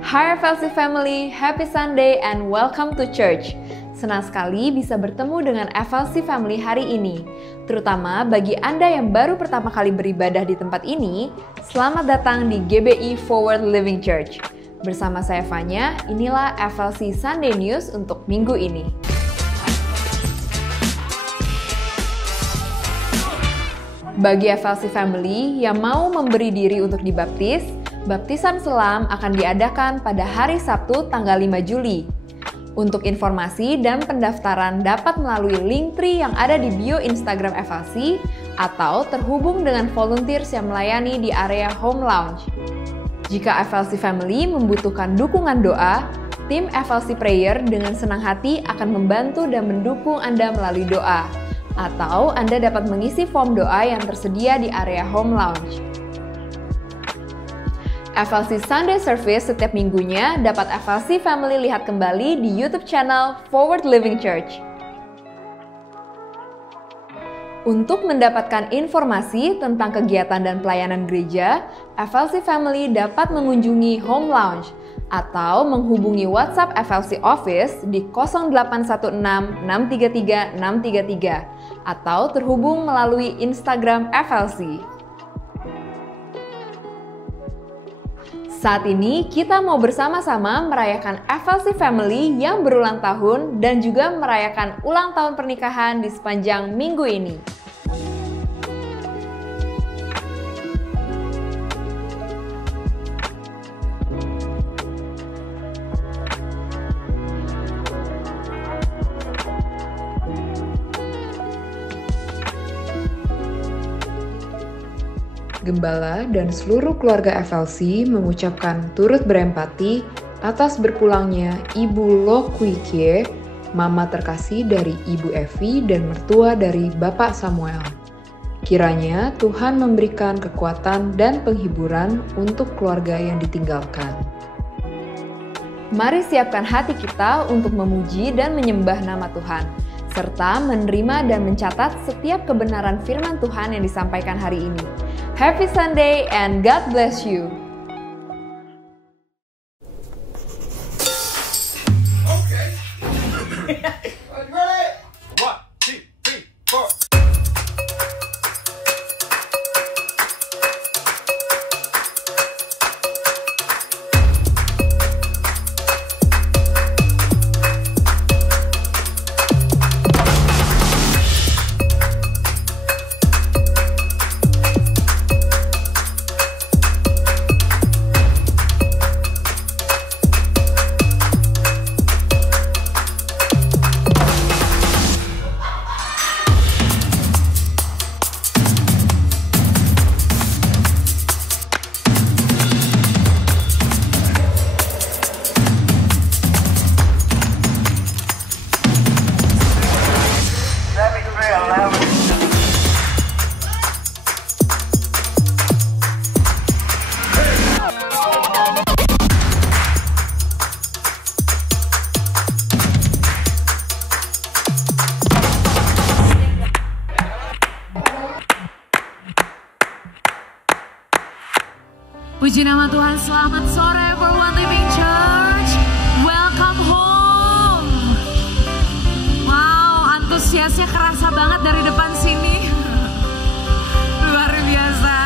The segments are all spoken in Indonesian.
Hi FLC family, happy Sunday and welcome to church. Senang sekali bisa bertemu dengan FLC family hari ini. Terutama bagi Anda yang baru pertama kali beribadah di tempat ini, selamat datang di GBI Forward Living Church. Bersama saya Fanya, inilah FLC Sunday News untuk minggu ini. Bagi FLC family yang mau memberi diri untuk dibaptis, baptisan selam akan diadakan pada hari Sabtu tanggal 5 Juli. Untuk informasi dan pendaftaran dapat melalui link tree yang ada di bio Instagram FLC atau terhubung dengan volunteers yang melayani di area Home Lounge. Jika FLC Family membutuhkan dukungan doa, tim FLC Prayer dengan senang hati akan membantu dan mendukung Anda melalui doa. Atau Anda dapat mengisi form doa yang tersedia di area Home Lounge. FLC Sunday Service setiap minggunya dapat FLC Family lihat kembali di YouTube channel Forward Living Church. Untuk mendapatkan informasi tentang kegiatan dan pelayanan gereja, FLC Family dapat mengunjungi Home Lounge atau menghubungi WhatsApp FLC Office di 0816 633 633 atau terhubung melalui Instagram FLC. Saat ini kita mau bersama-sama merayakan FLC Family yang berulang tahun dan juga merayakan ulang tahun pernikahan di sepanjang minggu ini. Gembala dan seluruh keluarga FLC mengucapkan turut berempati atas berpulangnya Ibu Lo Kui Kie, mama terkasih dari Ibu Evi dan mertua dari Bapak Samuel. Kiranya Tuhan memberikan kekuatan dan penghiburan untuk keluarga yang ditinggalkan. Mari siapkan hati kita untuk memuji dan menyembah nama Tuhan, serta menerima dan mencatat setiap kebenaran firman Tuhan yang disampaikan hari ini. Happy Sunday and God bless you. Okay. Ready? 1, 2, 3, 4. Puji nama Tuhan, selamat sore Forward Living Church. Welcome home. Wow, antusiasnya kerasa banget dari depan sini. Luar biasa.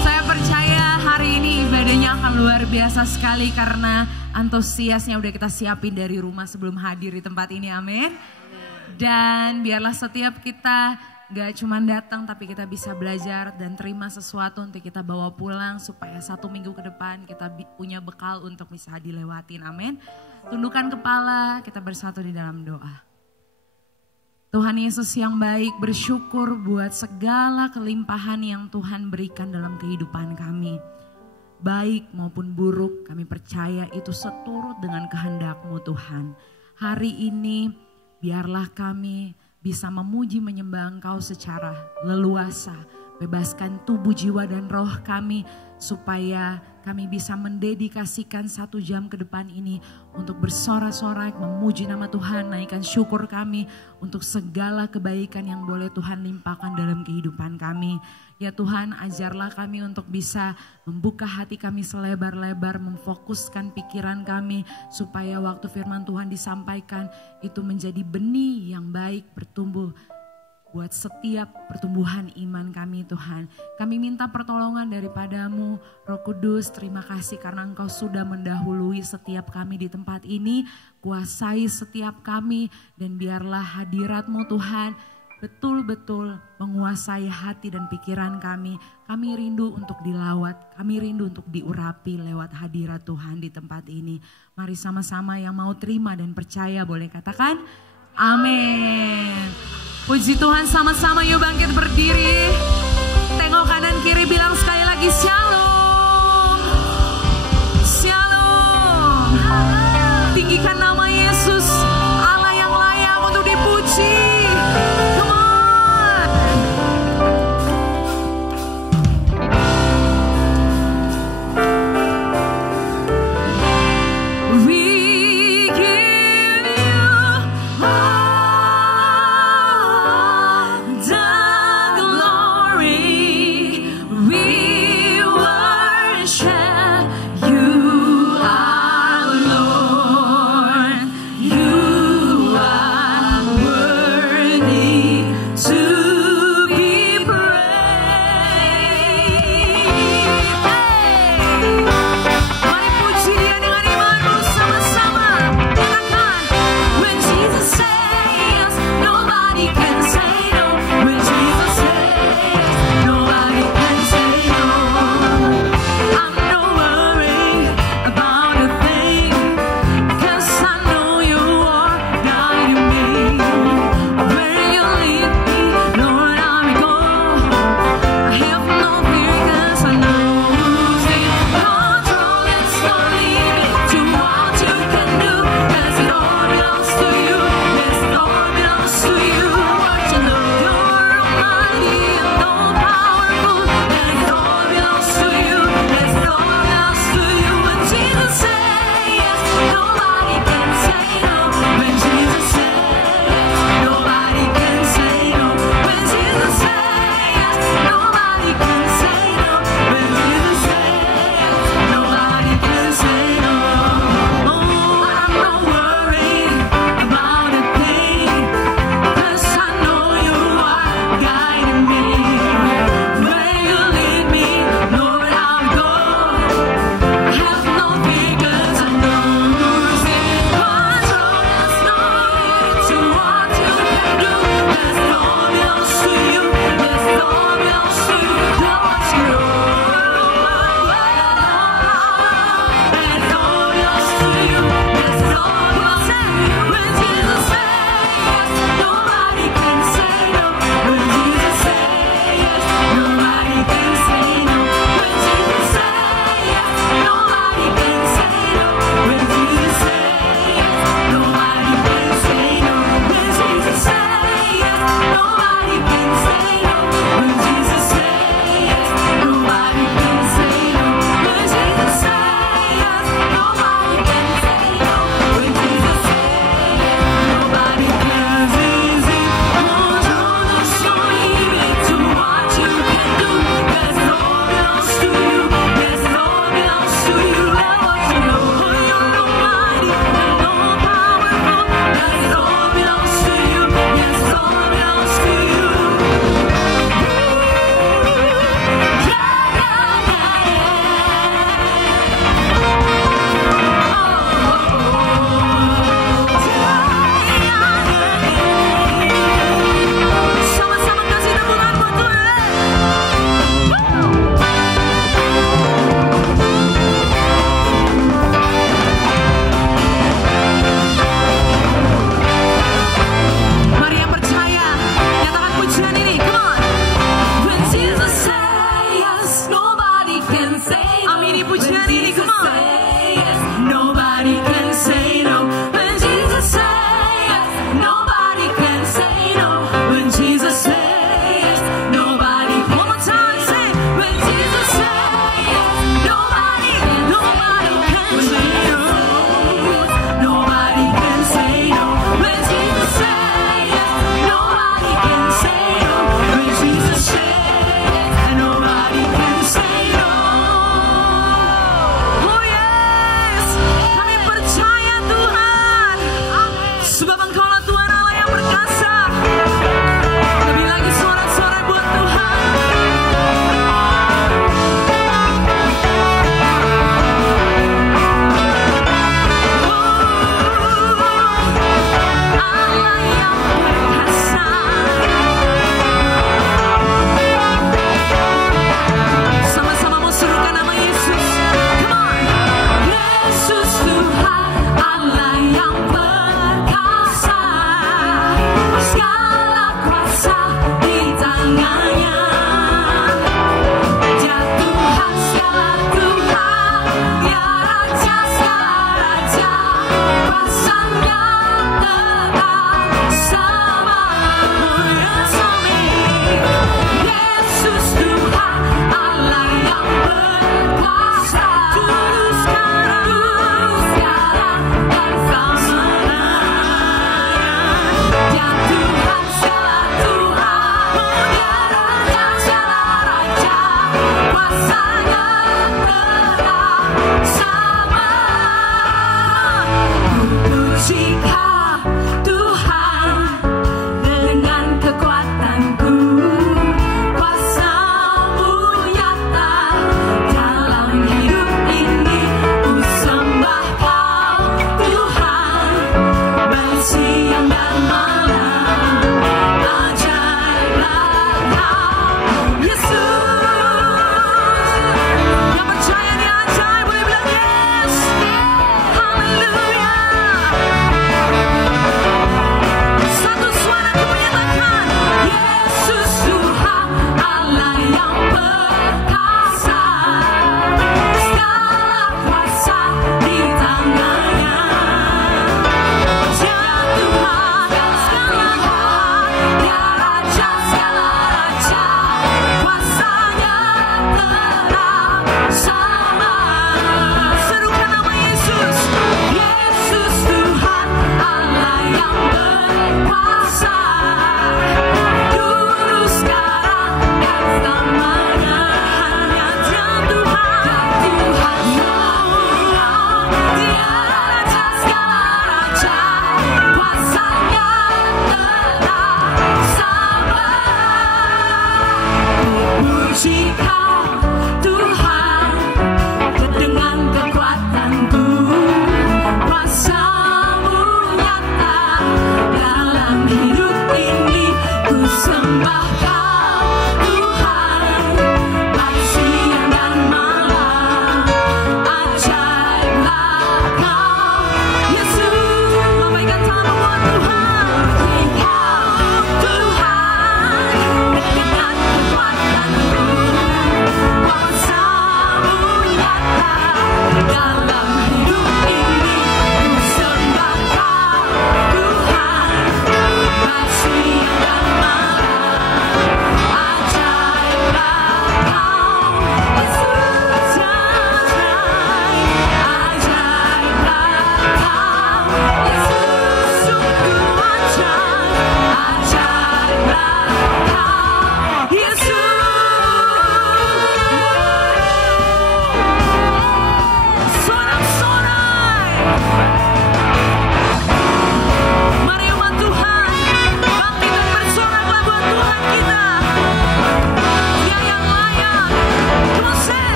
Saya percaya hari ini ibadahnya akan luar biasa sekali karena antusiasnya udah kita siapin dari rumah sebelum hadir di tempat ini, amin. Dan biarlah setiap kita gak cuma datang tapi kita bisa belajar dan terima sesuatu untuk kita bawa pulang supaya 1 minggu ke depan kita punya bekal untuk bisa dilewatin, amin. Tundukkan kepala, kita bersatu di dalam doa. Tuhan Yesus yang baik, bersyukur buat segala kelimpahan yang Tuhan berikan dalam kehidupan kami. Baik maupun buruk, kami percaya itu seturut dengan kehendak-Mu Tuhan. Hari ini biarlah kami bisa memuji menyembah Engkau secara leluasa. Bebaskan tubuh, jiwa, dan roh kami supaya kami bisa mendedikasikan 1 jam ke depan ini untuk bersorak-sorai, memuji nama Tuhan, naikkan syukur kami untuk segala kebaikan yang boleh Tuhan limpahkan dalam kehidupan kami. Ya Tuhan, ajarlah kami untuk bisa membuka hati kami selebar-lebar, memfokuskan pikiran kami supaya waktu firman Tuhan disampaikan itu menjadi benih yang baik bertumbuh buat setiap pertumbuhan iman kami Tuhan. Kami minta pertolongan daripada-Mu, Roh Kudus. Terima kasih karena Engkau sudah mendahului setiap kami di tempat ini. Kuasai setiap kami dan biarlah hadirat-Mu Tuhan betul-betul menguasai hati dan pikiran kami. Kami rindu untuk dilawat, kami rindu untuk diurapi lewat hadirat Tuhan di tempat ini. Mari sama-sama yang mau terima dan percaya boleh katakan amin. Puji Tuhan, sama-sama yuk bangkit berdiri. Tengok kanan kiri, bilang sekali lagi shalom. Shalom. Tinggikan nama Yesus, Allah yang layak untuk dipuji. Come on. We give you all the glory. We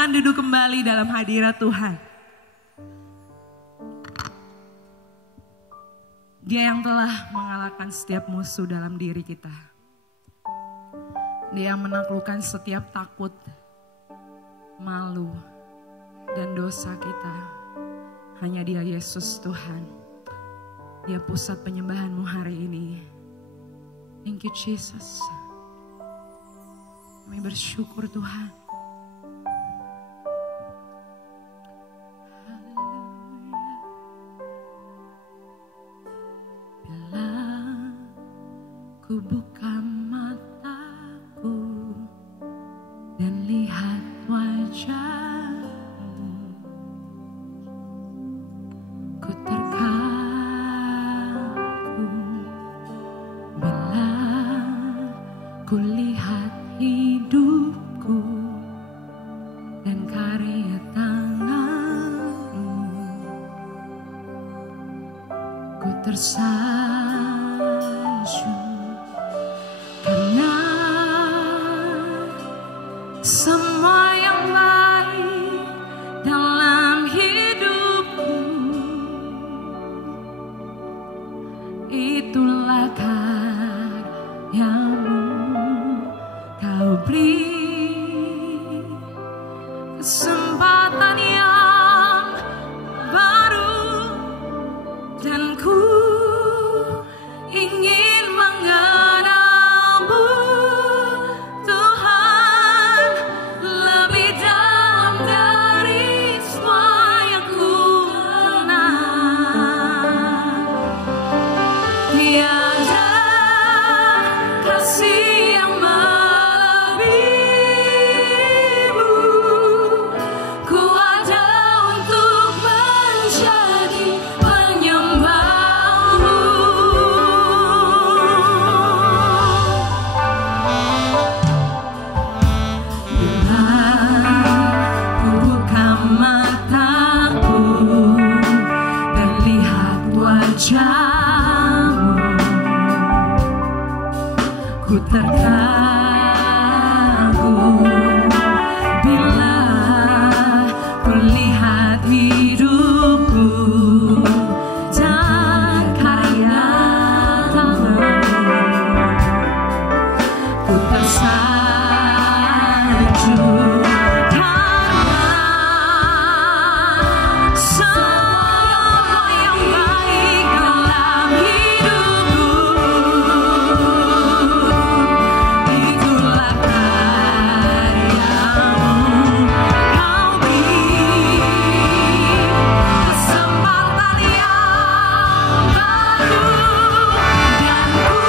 silakan duduk kembali dalam hadirat Tuhan. Dia yang telah mengalahkan setiap musuh dalam diri kita. Dia yang menaklukkan setiap takut, malu, dan dosa kita. Hanya Dia, Yesus Tuhan. Dia pusat penyembahanmu hari ini. Thank you Jesus. Kami bersyukur Tuhan. Bila ku buka mataku dan lihat wajahmu, ku terkagum. Bila ku lihat hidupku dan karya tanganmu, ku tersanjung karena semua yang baik dalam hidupku itulah karyamu. Kau beri kesempatan yang baru dan ku ingin mengenalmu Tuhan lebih dalam dari semua yang ku kenal. Tiada kasih yang melebihimu. Ku ada untuk menjadi penyembahmu. Bila ku buka mataku dan lihat wajahmu, ku terkagum. Bila ku lihat hidupku dan karya tanganmu, ku tersanjung karena semua yang baik dalam hidupku itulah karyamu. Kau beri kesempatan yang baru dan ku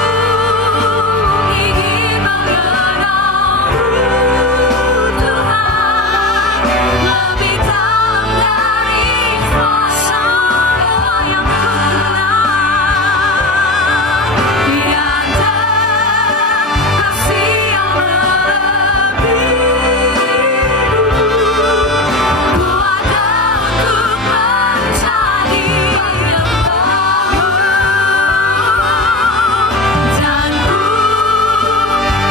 ingin mengenalmu Tuhan lebih dalam dari semua yang ku kenal. Tiada kasih yang melebihimu. Ku ada untuk menjadi penyembahmu dan ku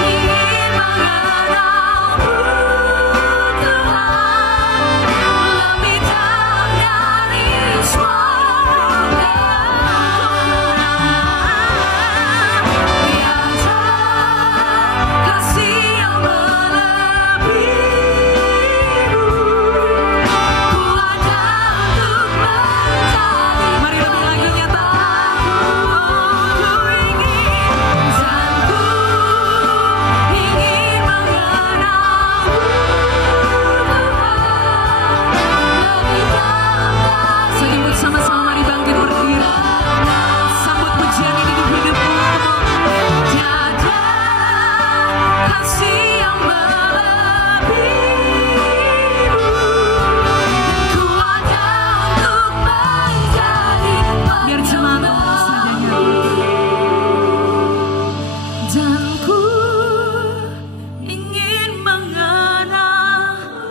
ingin mengenalmu Tuhan lebih dalam dari semua tiada kasih yang melebihimu. Ku ada untuk menjadi. Mari lebih lagi nyatakan. Ku ingin dan ku ingin mengenalmu Tuhan lebih dalam. Senyum sama-sama, mari bangkit berdiri. Sambut pujian ini di hidupmu. Tiada kasih yang melebihimu. Ku ada untuk menjadi biar jemaat sajanya. Dan ku ingin mengenalmu.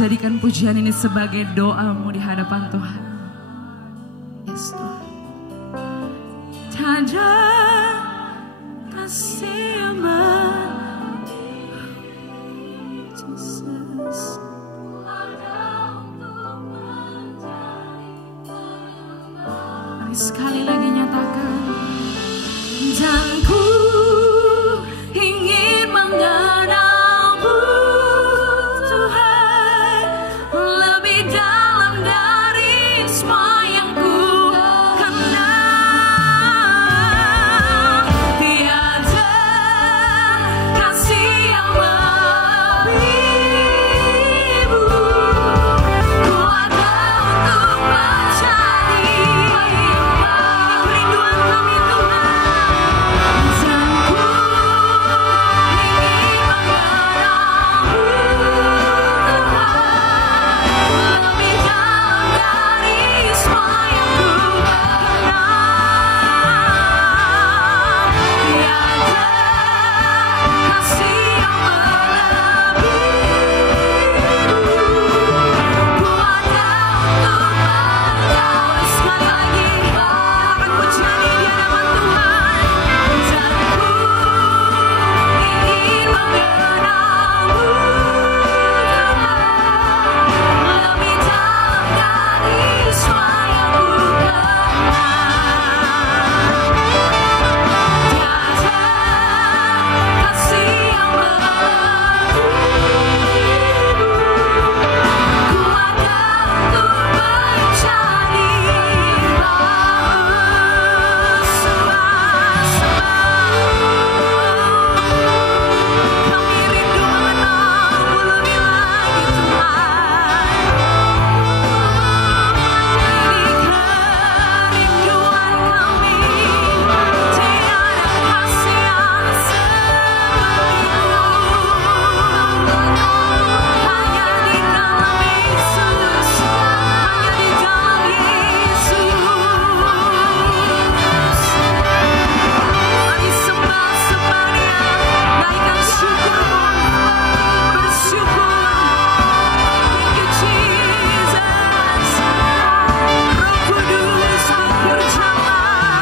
Jadikan pujian ini sebagai doamu di hadapan Tuhan. Yes Tuhan. Tiada kasih yang Mari sekali lagi nyatakan. Dan ku ingin mengenalmu Tuhan lebih dalam dari semua yang ku kenal. Tiada kasih yang lebihmu, ku ada untuk mencari kerinduan kami Tuhan. Dan ku ingin mengenalmu Tuhan lebih dalam dari semua yang ku kenal. Tiada kasih yang lebihmu, ku ada untuk mencari. Sekali lagi katakan pujian di hadapan Tuhan. Dan ku ingin mengenalmu Tuhan lebih dalam dari semua yang ku kenal. Tiada kasih yang lebihmu, ku ada untuk mencari kami rindu mengenalmu lebih lagi Tuhan. Ini kerinduan kami, tiada kasih yang sepertimu. Hanya di dalam Yesus, hanya di dalam Yesus. Mari sembah Dia, naikkan syukurmu, bersyukur. Thank you Jesus. Roh Kudus di setiap hari Tuhan, dan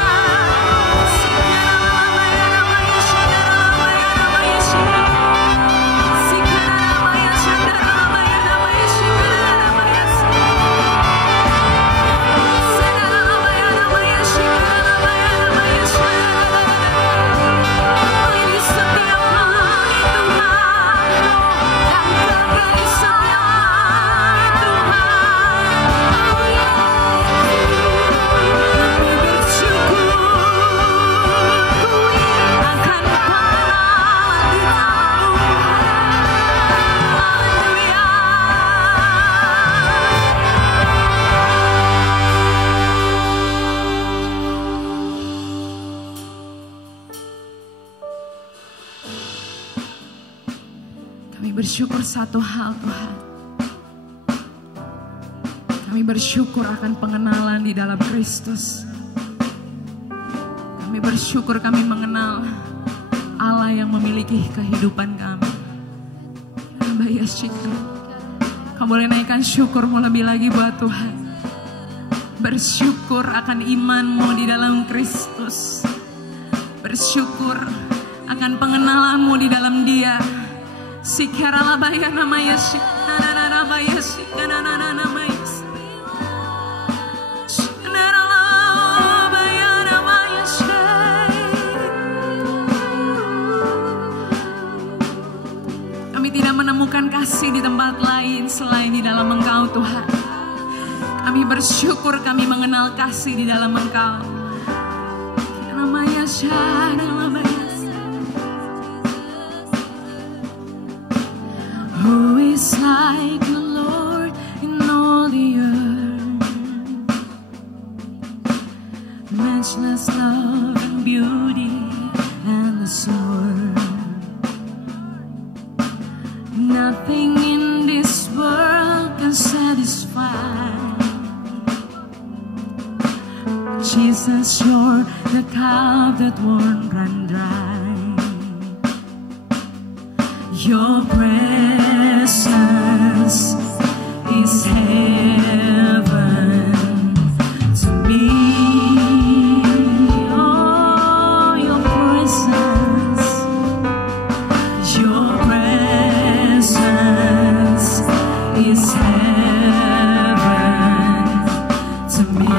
beri setiap Tuhan. Kami bersyukur akan pengenalan di dalam Haleluya. Kami bersyukur satu hal Tuhan. Kami bersyukur akan pengenalan di dalam Kristus. Kami bersyukur kami mengenal Allah yang memiliki kehidupan kami. Kamu boleh naikkan syukurmu lebih lagi buat Tuhan. Bersyukur akan imanmu di dalam Kristus. Bersyukur akan pengenalanmu di dalam Dia. Sikaralabaya namanya sikananamaya sikananamaya. Kami tidak menemukan kasih di tempat lain selain di dalam Engkau Tuhan. Kami bersyukur kami mengenal kasih di dalam Engkau. Namanya Shalom. Who is like the Lord in all the earth? Matchless love and beauty and the sword. Nothing in this world can satisfy. Jesus, you're the cup that won't run dry. Your presence is heaven to me. Oh, your presence is heaven to me.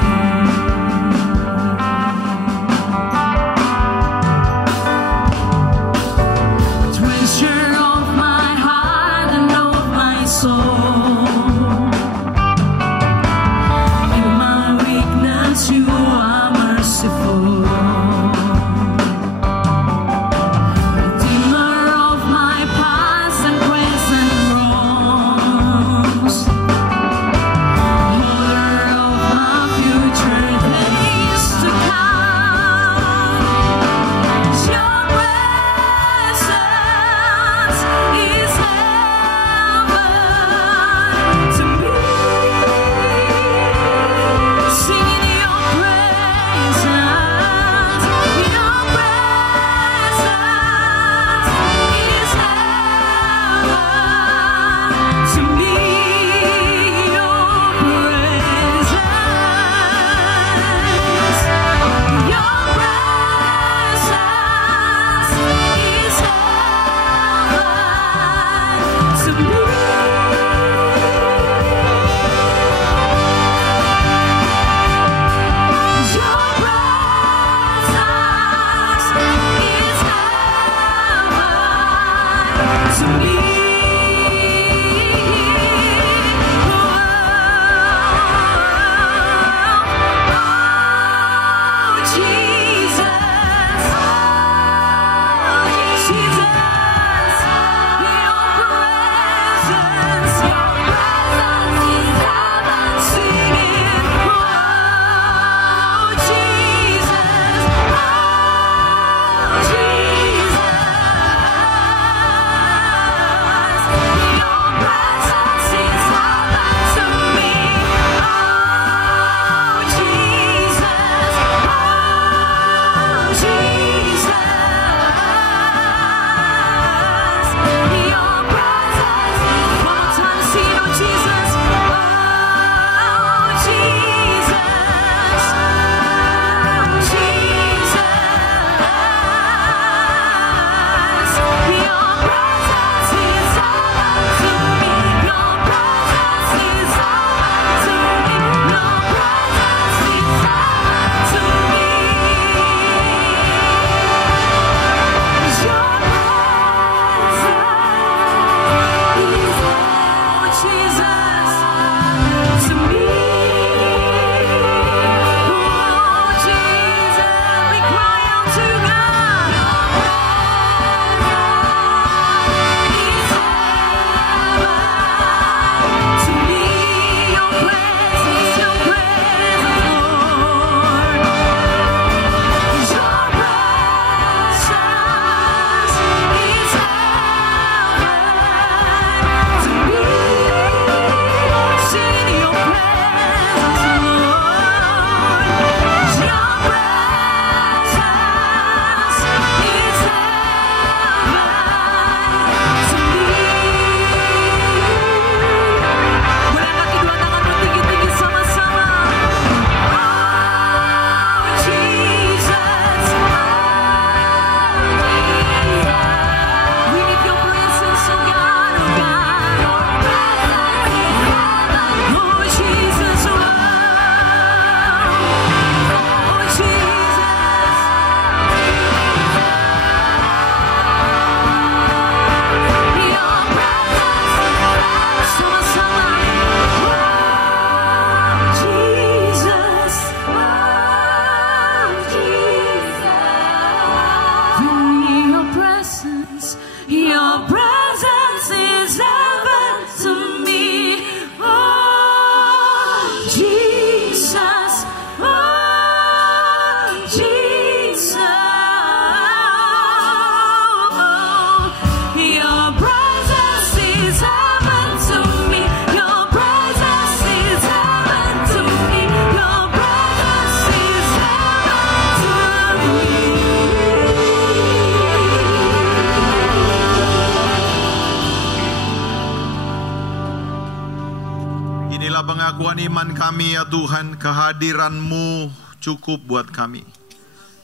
pengakuan iman kami ya Tuhan, kehadiran-Mu cukup buat kami.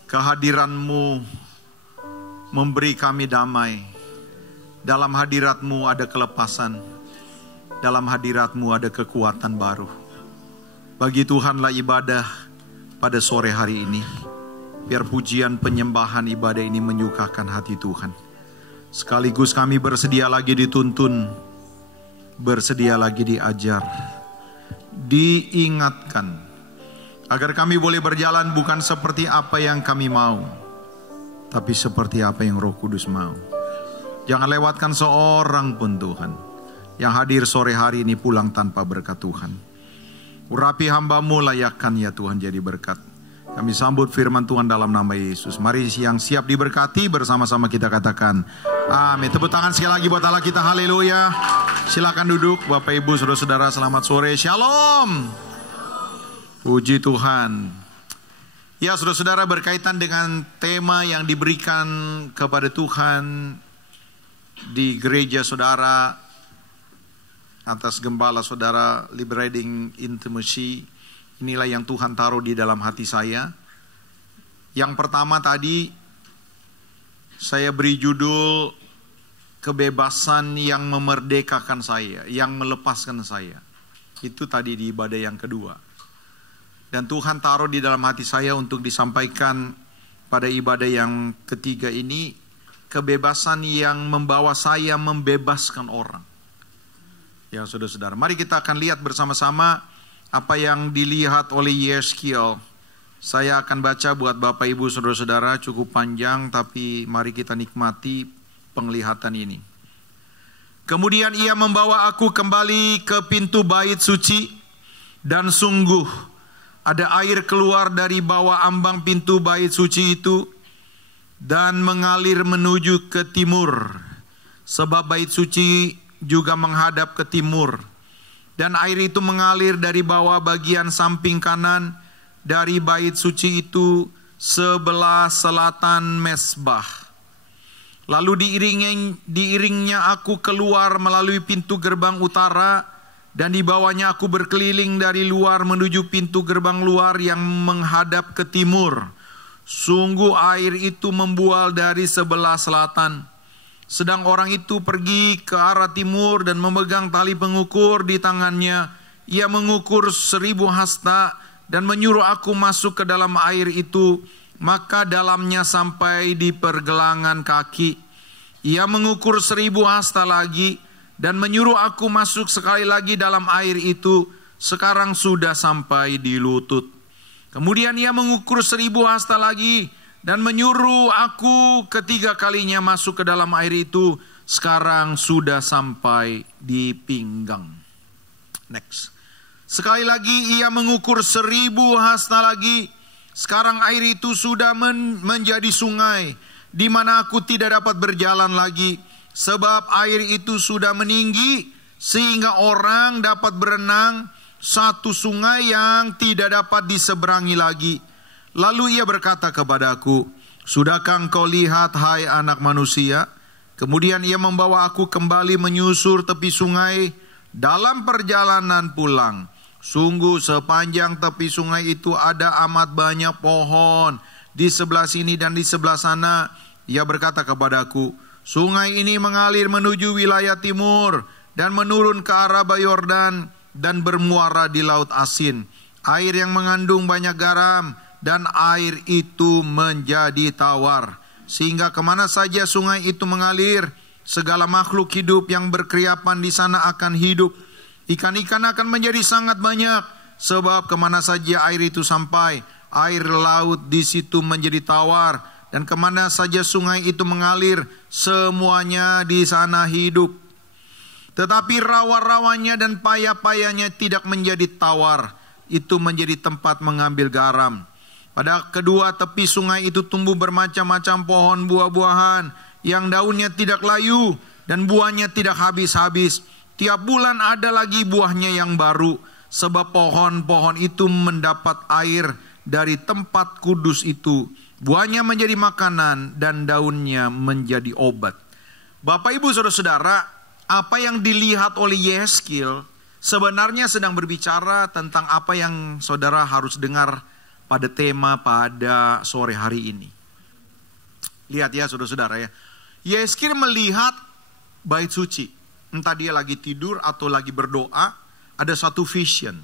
Kehadiran-Mu memberi kami damai. Dalam hadirat-Mu ada kelepasan. Dalam hadirat-Mu ada kekuatan baru. Bagi Tuhanlah ibadah pada sore hari ini. Biar pujian penyembahan ibadah ini menyukakan hati Tuhan. Sekaligus kami bersedia lagi dituntun, bersedia lagi diajar, diingatkan, agar kami boleh berjalan bukan seperti apa yang kami mau, tapi seperti apa yang Roh Kudus mau. Jangan lewatkan seorang pun Tuhan, yang hadir sore hari ini pulang tanpa berkat Tuhan. Urapi hamba-Mu, layakkan ya Tuhan jadi berkat. Kami sambut firman Tuhan dalam nama Yesus. Mari yang siap diberkati bersama-sama kita katakan amin. Tepuk tangan sekali lagi buat Allah kita, haleluya. Silakan duduk Bapak Ibu Saudara-saudara, selamat sore, shalom. Puji Tuhan. Ya saudara-saudara, berkaitan dengan tema yang diberikan kepada Tuhan di gereja saudara atas gembala saudara Liberating Intimacy, inilah yang Tuhan taruh di dalam hati saya. Yang pertama tadi saya beri judul kebebasan yang memerdekakan saya, yang melepaskan saya. Itu tadi di ibadah yang kedua. Dan Tuhan taruh di dalam hati saya untuk disampaikan pada ibadah yang ketiga ini, kebebasan yang membawa saya membebaskan orang. Ya saudara-saudara, mari kita akan lihat bersama-sama apa yang dilihat oleh Yeskiel. Saya akan baca buat Bapak Ibu Saudara-saudara, cukup panjang, tapi mari kita nikmati penglihatan ini. Kemudian ia membawa aku kembali ke pintu bait suci, dan sungguh ada air keluar dari bawah ambang pintu bait suci itu dan mengalir menuju ke timur, sebab bait suci juga menghadap ke timur. Dan air itu mengalir dari bawah bagian samping kanan dari bait suci itu sebelah selatan mezbah. Lalu diiringnya aku keluar melalui pintu gerbang utara, dan di bawahnya aku berkeliling dari luar menuju pintu gerbang luar yang menghadap ke timur. Sungguh air itu membual dari sebelah selatan. Sedang orang itu pergi ke arah timur dan memegang tali pengukur di tangannya. Ia mengukur 1000 hasta dan menyuruh aku masuk ke dalam air itu, maka dalamnya sampai di pergelangan kaki. Ia mengukur 1000 hasta lagi dan menyuruh aku masuk sekali lagi dalam air itu, sekarang sudah sampai di lutut. Kemudian ia mengukur 1000 hasta lagi dan menyuruh aku ketiga kalinya masuk ke dalam air itu, sekarang sudah sampai di pinggang. Next. Sekali lagi ia mengukur 1000 hasta lagi, sekarang air itu sudah menjadi sungai, di mana aku tidak dapat berjalan lagi, sebab air itu sudah meninggi, sehingga orang dapat berenang, satu sungai yang tidak dapat diseberangi lagi. Lalu ia berkata kepadaku, sudahkah engkau lihat, hai anak manusia? Kemudian ia membawa aku kembali menyusur tepi sungai dalam perjalanan pulang. Sungguh sepanjang tepi sungai itu ada amat banyak pohon di sebelah sini dan di sebelah sana. Ia berkata kepadaku, sungai ini mengalir menuju wilayah timur dan menurun ke arah Yordan dan bermuara di Laut Asin. Air yang mengandung banyak garam, dan air itu menjadi tawar, sehingga kemana saja sungai itu mengalir, segala makhluk hidup yang berkeriapan di sana akan hidup. Ikan-ikan akan menjadi sangat banyak, sebab kemana saja air itu sampai, air laut di situ menjadi tawar, dan kemana saja sungai itu mengalir, semuanya di sana hidup. Tetapi rawa-rawanya dan paya-payanya tidak menjadi tawar, itu menjadi tempat mengambil garam. Pada kedua tepi sungai itu tumbuh bermacam-macam pohon buah-buahan yang daunnya tidak layu dan buahnya tidak habis-habis. Tiap bulan ada lagi buahnya yang baru, sebab pohon-pohon itu mendapat air dari tempat kudus itu. Buahnya menjadi makanan dan daunnya menjadi obat. Bapak Ibu Saudara-saudara, apa yang dilihat oleh Yeskiel sebenarnya sedang berbicara tentang apa yang saudara harus dengar pada tema pada sore hari ini. Lihat ya saudara-saudara ya. Yeskir melihat bait suci. Entah dia lagi tidur atau lagi berdoa, ada satu vision.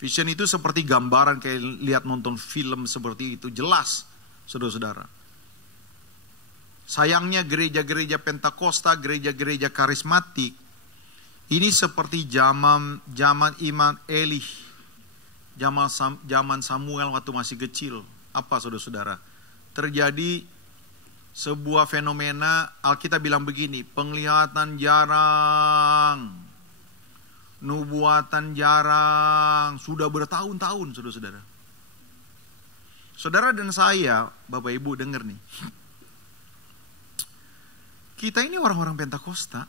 Vision itu seperti gambaran, kayak lihat nonton film seperti itu, jelas saudara-saudara. Sayangnya gereja-gereja Pentakosta, gereja-gereja karismatik, ini seperti zaman Imam Eli, zaman Samuel waktu masih kecil. Apa saudara-saudara? Terjadi sebuah fenomena, Alkitab bilang begini, penglihatan jarang, nubuatan jarang, sudah bertahun-tahun saudara-saudara. Saudara dan saya, Bapak Ibu dengar nih. Kita ini orang-orang Pentakosta,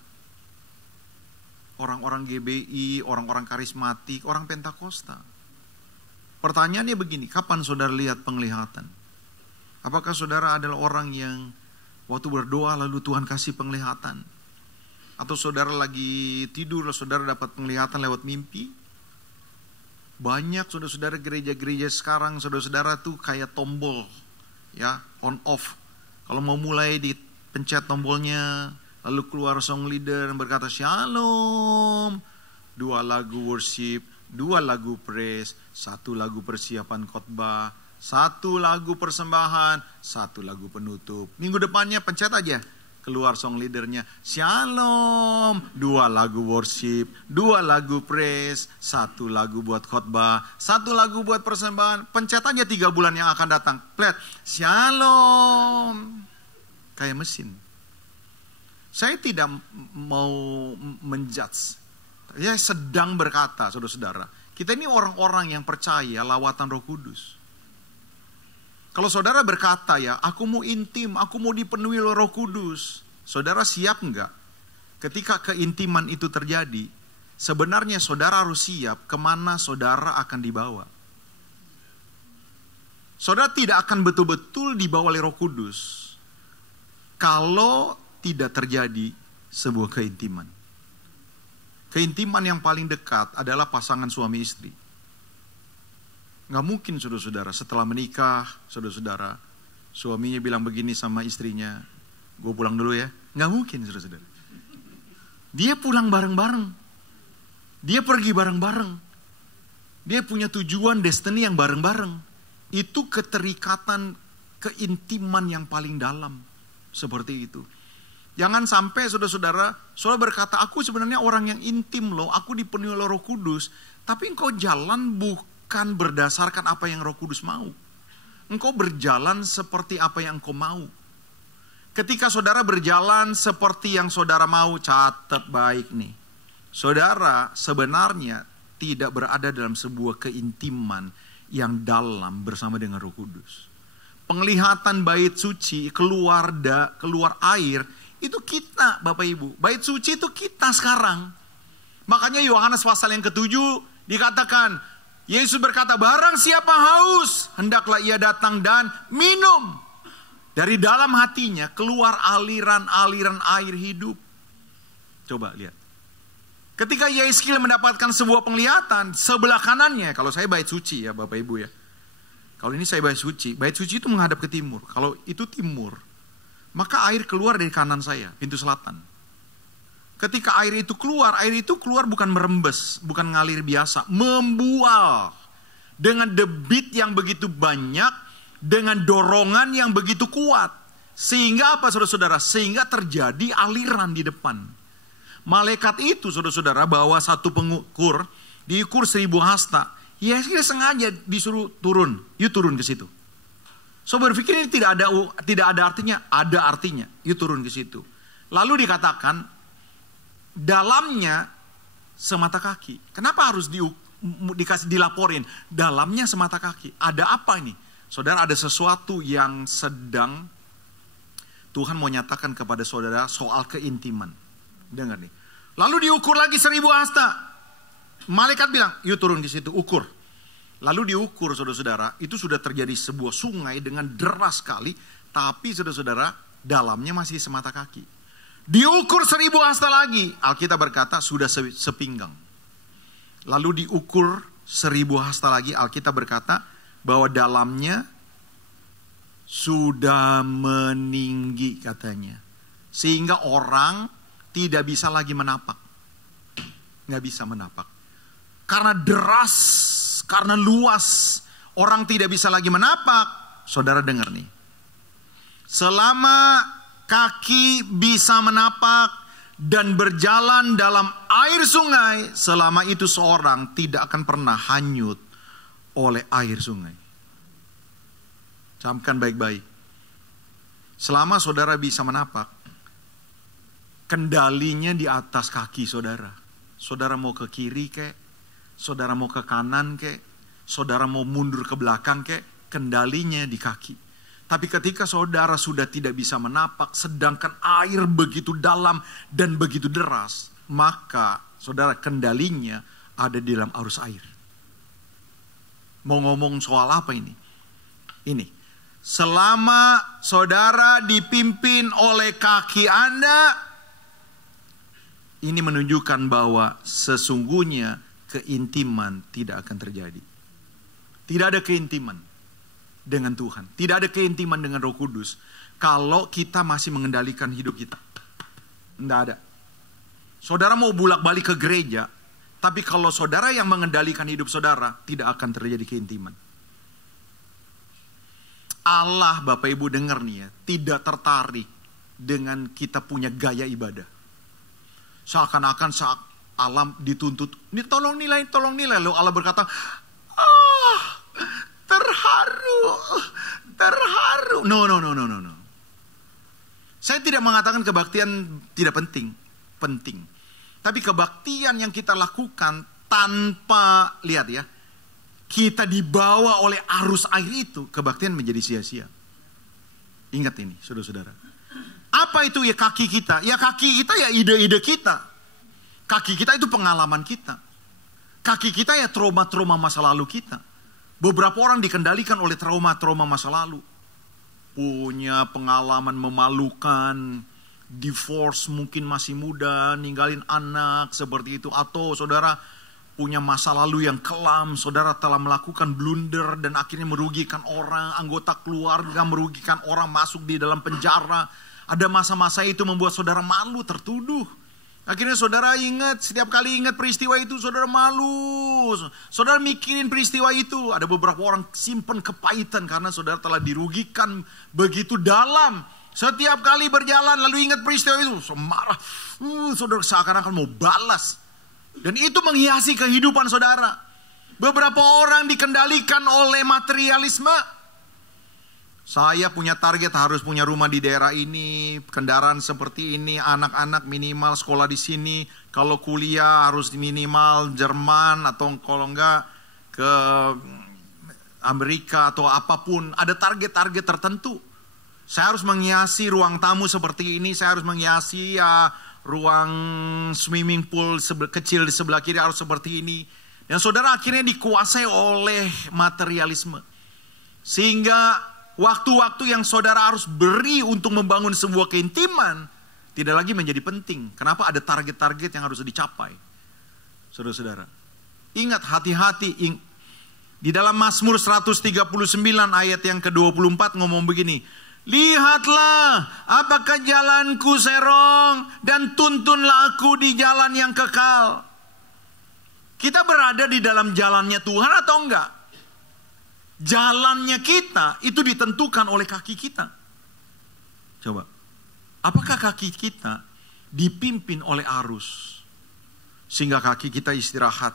orang-orang GBI, orang-orang karismatik, orang Pentakosta. Pertanyaannya begini, kapan saudara lihat penglihatan? Apakah saudara adalah orang yang waktu berdoa lalu Tuhan kasih penglihatan? Atau saudara lagi tidur, saudara dapat penglihatan lewat mimpi? Banyak saudara-saudara gereja-gereja sekarang, saudara-saudara tuh kayak tombol, ya, on off. Kalau mau mulai dipencet tombolnya, lalu keluar song leader berkata shalom, 2 lagu worship, 2 lagu praise, 1 lagu persiapan khotbah, 1 lagu persembahan, 1 lagu penutup. Minggu depannya pencet aja, keluar song leadernya, shalom, 2 lagu worship, 2 lagu praise, 1 lagu buat khotbah, 1 lagu buat persembahan. Pencet aja 3 bulan yang akan datang, play, shalom. Kayak mesin. Saya tidak mau menjudge, saya sedang berkata saudara-saudara, kita ini orang-orang yang percaya lawatan Roh Kudus. Kalau saudara berkata ya, aku mau intim, aku mau dipenuhi oleh Roh Kudus. Saudara siap enggak? Ketika keintiman itu terjadi, sebenarnya saudara harus siap kemana saudara akan dibawa. Saudara tidak akan betul-betul dibawa oleh Roh Kudus kalau tidak terjadi sebuah keintiman. Keintiman yang paling dekat adalah pasangan suami istri. Gak mungkin saudara-saudara setelah menikah, saudara-saudara, suaminya bilang begini sama istrinya, gue pulang dulu ya. Gak mungkin saudara-saudara. Dia pulang bareng-bareng. Dia pergi bareng-bareng. Dia punya tujuan, destiny yang bareng-bareng. Itu keterikatan, keintiman yang paling dalam. Seperti itu. Jangan sampai saudara-saudara, saudara berkata, aku sebenarnya orang yang intim loh, aku dipenuhi oleh Roh Kudus. Tapi engkau jalan bukan berdasarkan apa yang Roh Kudus mau. Engkau berjalan seperti apa yang engkau mau. Ketika saudara berjalan seperti yang saudara mau, catat baik nih. Saudara sebenarnya tidak berada dalam sebuah keintiman yang dalam bersama dengan Roh Kudus. Penglihatan bait suci, keluar air, itu kita Bapak Ibu. Bait suci itu kita sekarang. Makanya Yohanes pasal yang ke-7 dikatakan, Yesus berkata, barang siapa haus, hendaklah ia datang dan minum. Dari dalam hatinya keluar aliran-aliran air hidup. Coba lihat. Ketika Yeskil mendapatkan sebuah penglihatan, sebelah kanannya, kalau saya bait suci ya Bapak Ibu ya. Kalau ini saya bait suci itu menghadap ke timur. Kalau itu timur, maka air keluar dari kanan saya, pintu selatan. Ketika air itu keluar bukan merembes, bukan ngalir biasa, membual. Dengan debit yang begitu banyak, dengan dorongan yang begitu kuat. Sehingga apa saudara-saudara? Sehingga terjadi aliran di depan. Malaikat itu saudara-saudara bawa satu pengukur, diukur 1000 hasta. Ya sengaja disuruh turun, yuk turun ke situ. So berpikir ini tidak ada artinya, ada artinya. Yuk turun ke situ. Lalu dikatakan dalamnya semata kaki. Kenapa harus dilaporin? Dalamnya semata kaki. Ada apa ini? Saudara, ada sesuatu yang sedang Tuhan mau nyatakan kepada saudara soal keintiman. Dengar nih. Lalu diukur lagi 1000 hasta. Malaikat bilang, yuk turun ke situ, ukur. Lalu diukur saudara-saudara, itu sudah terjadi sebuah sungai dengan deras sekali, tapi saudara-saudara, dalamnya masih semata kaki. Diukur 1000 hasta lagi, Alkitab berkata sudah sepinggang. Lalu diukur 1000 hasta lagi. Alkitab berkata bahwa dalamnya sudah meninggi katanya. Sehingga orang tidak bisa lagi menapak. Nggak bisa menapak. Karena deras, karena luas, orang tidak bisa lagi menapak. Saudara dengar nih. Selama kaki bisa menapak dan berjalan dalam air sungai, selama itu seorang tidak akan pernah hanyut oleh air sungai. Camkan baik-baik. Selama saudara bisa menapak, kendalinya di atas kaki saudara. Saudara mau ke kiri kek, saudara mau ke kanan kek, saudara mau mundur ke belakang kek, kendalinya di kaki. Tapi ketika saudara sudah tidak bisa menapak, sedangkan air begitu dalam dan begitu deras, maka saudara kendalinya ada di dalam arus air. Mau ngomong soal apa ini? Ini, selama saudara dipimpin oleh kaki Anda, ini menunjukkan bahwa sesungguhnya keintiman tidak akan terjadi. Tidak ada keintiman dengan Tuhan. Tidak ada keintiman dengan Roh Kudus kalau kita masih mengendalikan hidup kita. Tidak ada. Saudara mau bolak-balik ke gereja, tapi kalau saudara yang mengendalikan hidup saudara, tidak akan terjadi keintiman. Allah, Bapak Ibu dengar nih ya, tidak tertarik dengan kita punya gaya ibadah. Seakan-akan saat alam dituntut, ini tolong nilai. Lalu Allah berkata, terharu. No. Saya tidak mengatakan kebaktian tidak penting. Tapi kebaktian yang kita lakukan tanpa, lihat ya, kita dibawa oleh arus air itu, kebaktian menjadi sia-sia. Ingat ini, saudara-saudara. Apa itu ya kaki kita? Ya kaki kita ya ide-ide kita. Kaki kita itu pengalaman kita. Kaki kita ya trauma-trauma masa lalu kita. Beberapa orang dikendalikan oleh trauma-trauma masa lalu. Punya pengalaman memalukan, divorce mungkin masih muda, ninggalin anak seperti itu. Atau saudara punya masa lalu yang kelam, saudara telah melakukan blunder dan akhirnya merugikan orang, anggota keluarga, merugikan orang, masuk di dalam penjara. Ada masa-masa itu membuat saudara malu, tertuduh. Akhirnya saudara ingat, setiap kali ingat peristiwa itu saudara malu. Saudara mikirin peristiwa itu. Ada beberapa orang simpen kepahitan karena saudara telah dirugikan begitu dalam. Setiap kali berjalan lalu ingat peristiwa itu, marah. Saudara seakan-akan mau balas. Dan itu menghiasi kehidupan saudara. Beberapa orang dikendalikan oleh materialisme. Saya punya target harus punya rumah di daerah ini, kendaraan seperti ini, anak-anak minimal sekolah di sini. Kalau kuliah harus minimal Jerman atau kalau enggak ke Amerika atau apapun. Ada target-target tertentu. Saya harus menghiasi ruang tamu seperti ini, saya harus menghiasi ruang swimming pool kecil di sebelah kiri harus seperti ini. Dan saudara akhirnya dikuasai oleh materialisme. Sehingga waktu-waktu yang saudara harus beri untuk membangun sebuah keintiman tidak lagi menjadi penting. Kenapa? Ada target-target yang harus dicapai. Saudara-saudara, ingat, hati-hati. Di dalam Mazmur 139 ayat yang ke-24 ngomong begini, lihatlah apakah jalanku serong dan tuntunlah aku di jalan yang kekal. Kita berada di dalam jalannya Tuhan atau enggak? Jalannya kita itu ditentukan oleh kaki kita. Coba, apakah kaki kita dipimpin oleh arus sehingga kaki kita istirahat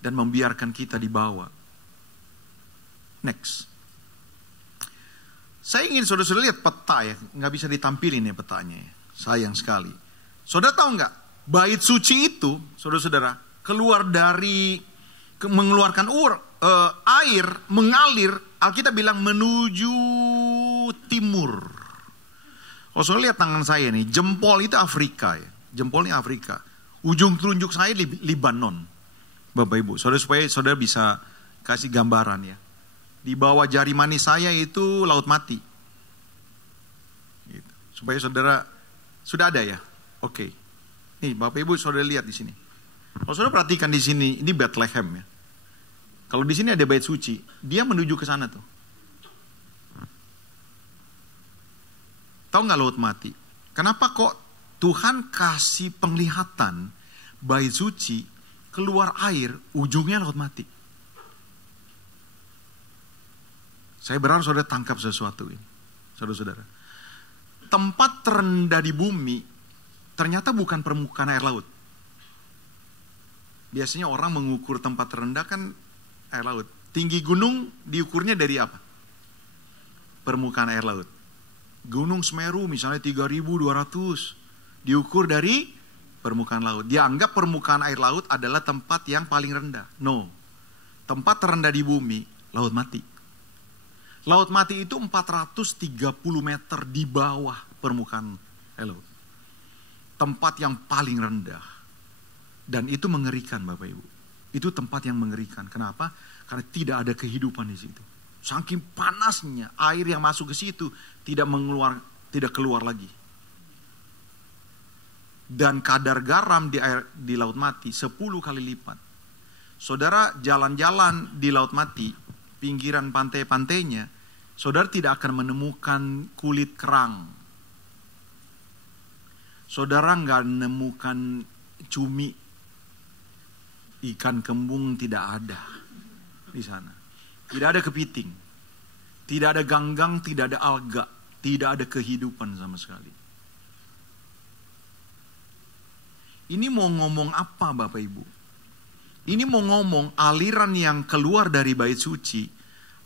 dan membiarkan kita dibawa? Next. Saya ingin saudara-saudara lihat peta ya, nggak bisa ditampilin ya petanya ya. Sayang sekali. Saudara tahu nggak, bait suci itu, saudara-saudara, keluar dari mengeluarkan air, mengalir, Alkitab bilang menuju timur. Kalau saudara lihat tangan saya nih, jempol itu Afrika ya, jempol ini Afrika. Ujung telunjuk saya Libanon, Bapak Ibu. Saudara supaya saudara bisa kasih gambaran ya. Di bawah jari manis saya itu Laut Mati. Gitu. Supaya saudara sudah ada ya. Oke. Nih Bapak Ibu saudara lihat di sini. Kalau saudara perhatikan di sini, ini Bethlehem ya. Kalau di sini ada bait suci, dia menuju ke sana tuh. Tahu nggak Laut Mati? Kenapa kok Tuhan kasih penglihatan bait suci keluar air, ujungnya Laut Mati? Saya berharap saudara tangkap sesuatu ini, saudara-saudara. Tempat terendah di bumi ternyata bukan permukaan air laut. Biasanya orang mengukur tempat terendah kan air laut. Tinggi gunung diukurnya dari apa? Permukaan air laut. Gunung Semeru misalnya 3.200 diukur dari permukaan laut. Dianggap permukaan air laut adalah tempat yang paling rendah. No. Tempat terendah di bumi, Laut Mati. Laut Mati itu 430 meter di bawah permukaan air laut. Tempat yang paling rendah. Dan itu mengerikan Bapak Ibu. Itu tempat yang mengerikan. Kenapa? Karena tidak ada kehidupan di situ. Saking panasnya air yang masuk ke situ tidak keluar lagi. Dan kadar garam di Laut Mati 10 kali lipat. Saudara jalan-jalan di Laut Mati, pinggiran pantai-pantainya, saudara tidak akan menemukan kulit kerang. Saudara nggak menemukan cumi. Ikan kembung tidak ada di sana. Tidak ada kepiting. Tidak ada ganggang, tidak ada alga. Tidak ada kehidupan sama sekali. Ini mau ngomong apa Bapak Ibu? Ini mau ngomong aliran yang keluar dari bait suci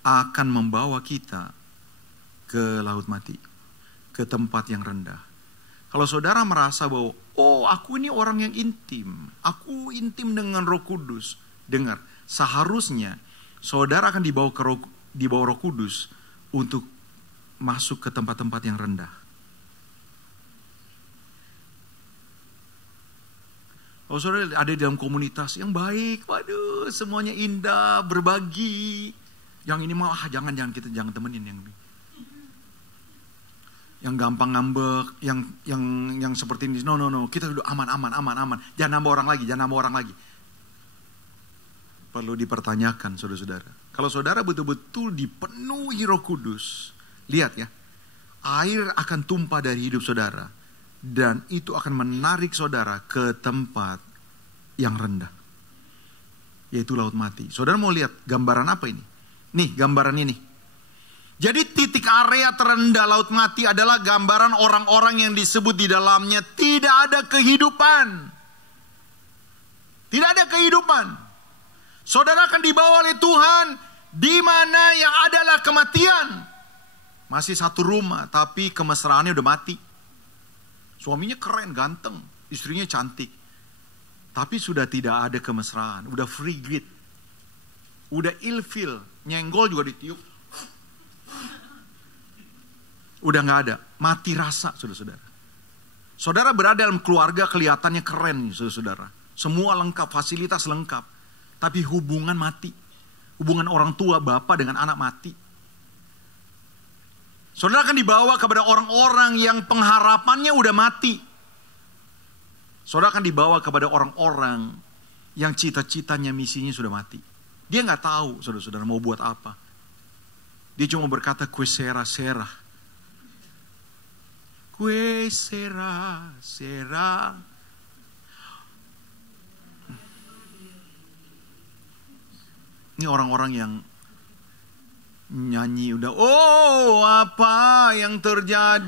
akan membawa kita ke Laut Mati. Ke tempat yang rendah. Kalau saudara merasa bahwa, oh aku ini orang yang intim. Aku intim dengan Roh Kudus. Dengar, seharusnya saudara akan dibawa Roh Kudus untuk masuk ke tempat-tempat yang rendah. Kalau saudara ada di dalam komunitas yang baik, waduh semuanya indah, berbagi. Yang ini mau, jangan kita jangan temenin yang ini. Yang gampang ngambek, yang seperti ini, no, kita udah aman. Jangan nambah orang lagi. Perlu dipertanyakan saudara-saudara. Kalau saudara betul-betul dipenuhi Roh Kudus, lihat ya, air akan tumpah dari hidup saudara. Dan itu akan menarik saudara ke tempat yang rendah. Yaitu Laut Mati. Saudara mau lihat gambaran apa ini? Nih gambaran ini. Jadi titik area terendah Laut Mati adalah gambaran orang-orang yang disebut di dalamnya tidak ada kehidupan. Tidak ada kehidupan. Saudara akan dibawa oleh Tuhan di mana yang adalah kematian. Masih satu rumah tapi kemesraannya udah mati. Suaminya keren, ganteng, istrinya cantik. Tapi sudah tidak ada kemesraan, udah free grit. Udah ilfil, nyenggol juga ditiup. Udah gak ada, mati rasa saudara-saudara. Saudara berada dalam keluarga kelihatannya keren saudara-saudara. Semua lengkap, fasilitas lengkap. Tapi hubungan mati. Hubungan orang tua, bapak dengan anak mati. Saudara akan dibawa kepada orang-orang yang pengharapannya udah mati. Saudara akan dibawa kepada orang-orang yang cita-citanya, misinya sudah mati. Dia gak tahu saudara-saudara mau buat apa. Dia cuma berkata kue sera. Kue sera. Ini orang-orang yang nyanyi udah, oh apa yang terjadilah,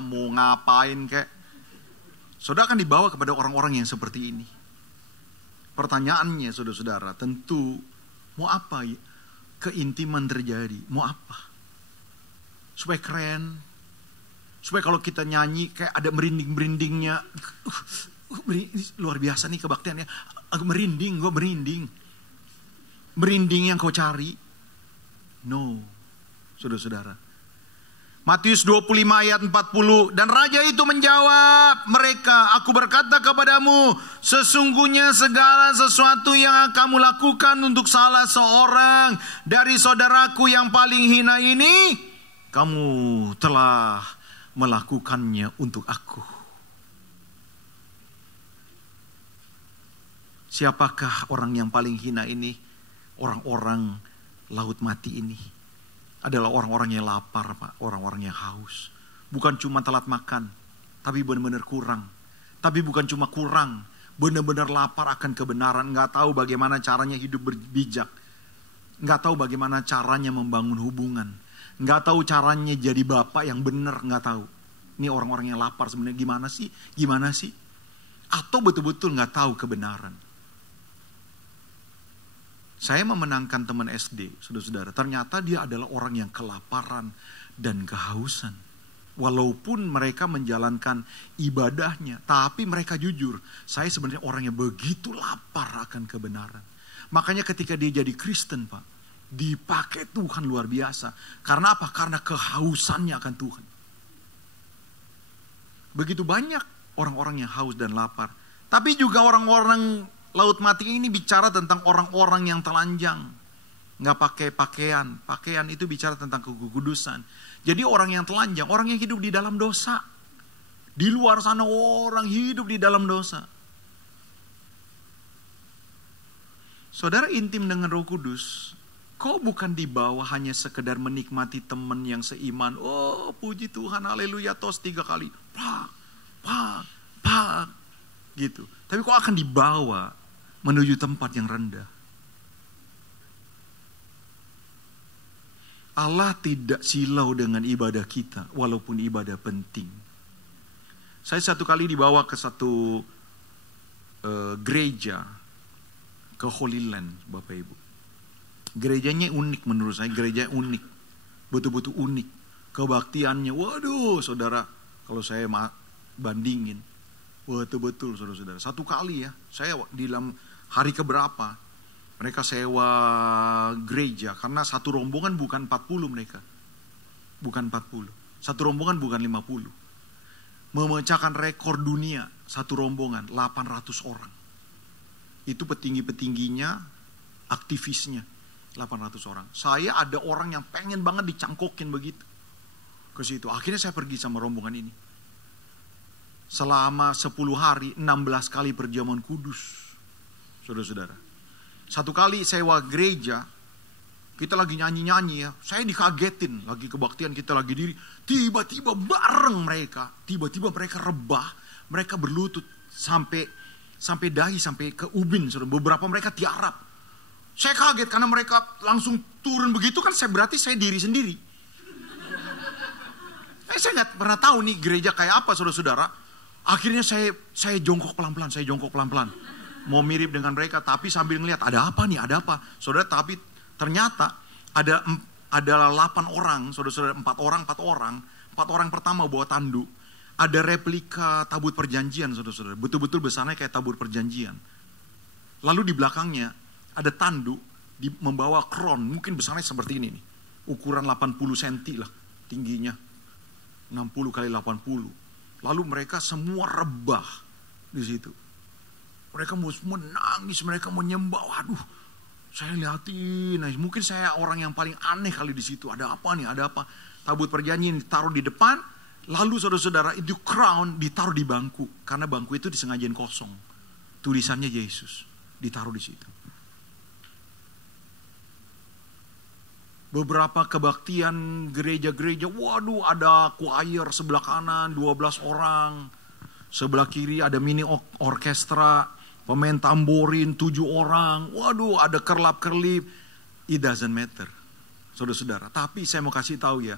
mau ngapain kek. Saudara akan dibawa kepada orang-orang yang seperti ini. Pertanyaannya saudara-saudara tentu, mau apa ya? Keintiman terjadi, mau apa? Supaya keren, supaya kalau kita nyanyi kayak ada merinding-merindingnya. Luar biasa nih kebaktiannya. Gue merinding. Merinding yang kau cari. No, saudara-saudara. Matius 25 ayat 40. Dan raja itu menjawab mereka, aku berkata kepadamu, sesungguhnya segala sesuatu yang kamu lakukan untuk salah seorang dari saudaraku yang paling hina ini, kamu telah melakukannya untuk aku. Siapakah orang yang paling hina ini? Orang-orang laut mati ini adalah orang-orang yang lapar, Pak. Orang-orang yang haus. Bukan cuma telat makan, tapi benar-benar kurang. Tapi bukan cuma kurang, benar-benar lapar akan kebenaran. Nggak tahu bagaimana caranya hidup berbijak. Nggak tahu bagaimana caranya membangun hubungan. Nggak tahu caranya jadi bapak yang benar, nggak tahu. Ini orang-orang yang lapar sebenarnya gimana sih? Gimana sih? Atau betul-betul nggak tahu kebenaran. Saya memenangkan teman SD, saudara-saudara. Ternyata dia adalah orang yang kelaparan dan kehausan. Walaupun mereka menjalankan ibadahnya, tapi mereka jujur. Saya sebenarnya orang yang begitu lapar akan kebenaran. Makanya ketika dia jadi Kristen, Pak, dipakai Tuhan luar biasa. Karena apa? Karena kehausannya akan Tuhan. Begitu banyak orang-orang yang haus dan lapar. Tapi juga orang-orang laut mati ini bicara tentang orang-orang yang telanjang. Nggak pakai pakaian. Pakaian itu bicara tentang kekudusan. Jadi orang yang telanjang, orang yang hidup di dalam dosa. Di luar sana orang hidup di dalam dosa. Saudara intim dengan Roh Kudus, kau bukan dibawa hanya sekedar menikmati teman yang seiman. Oh puji Tuhan, haleluya, tos 3 kali. Pak. Gitu. Tapi kau akan dibawa menuju tempat yang rendah. Allah tidak silau dengan ibadah kita, walaupun ibadah penting. Saya satu kali dibawa ke satu gereja, ke Holy Land, Bapak Ibu. Gerejanya unik menurut saya, gereja unik. Betul-betul unik. Kebaktiannya, waduh saudara, kalau saya bandingin, betul-betul saudara-saudara. Satu kali ya, saya di dalam hari keberapa, mereka sewa gereja. Karena satu rombongan bukan 40 mereka. Bukan 40. Satu rombongan bukan 50. Memecahkan rekor dunia, satu rombongan, 800 orang. Itu petinggi-petingginya, aktivisnya. 800 orang. Saya ada orang yang pengen banget dicangkokin begitu. Ke situ. Akhirnya saya pergi sama rombongan ini. Selama 10 hari, 16 kali perjamuan kudus. Saudara-saudara. Satu kali sewa gereja, kita lagi nyanyi-nyanyi ya. Saya dikagetin, lagi kebaktian kita lagi diri. Tiba-tiba bareng mereka. Tiba-tiba mereka rebah. Mereka berlutut sampai dahi, sampai ke ubin. Beberapa mereka tiarap. Saya kaget karena mereka langsung turun begitu kan, berarti saya diri sendiri. Saya nggak pernah tahu nih gereja kayak apa saudara-saudara. Akhirnya saya jongkok pelan-pelan. Mau mirip dengan mereka, tapi sambil ngeliat ada apa nih, ada apa. Saudara, tapi ternyata ada 8 orang, saudara-saudara, 4 orang. 4 orang pertama bawa tanduk. Ada replika tabut perjanjian, saudara-saudara. Betul-betul besarnya kayak tabut perjanjian. Lalu di belakangnya ada tanduk membawa kron, mungkin besarnya seperti ini nih. Ukuran 80 cm lah tingginya. 60 kali 80. Lalu mereka semua rebah di situ. Mereka mau menangis, mereka menyembah. Waduh, saya lihatin. Nah, mungkin saya orang yang paling aneh kali di situ. Ada apa nih? Ada apa? Tabut perjanjian ditaruh di depan. Lalu saudara-saudara itu crown ditaruh di bangku. Karena bangku itu disengajain kosong. Tulisannya Yesus ditaruh di situ. Beberapa kebaktian gereja-gereja, waduh ada choir sebelah kanan 12 orang. Sebelah kiri ada mini orkestra, pemain tamborin 7 orang. Waduh ada kerlap-kerlip. It doesn't matter, saudara-saudara. Tapi saya mau kasih tahu ya,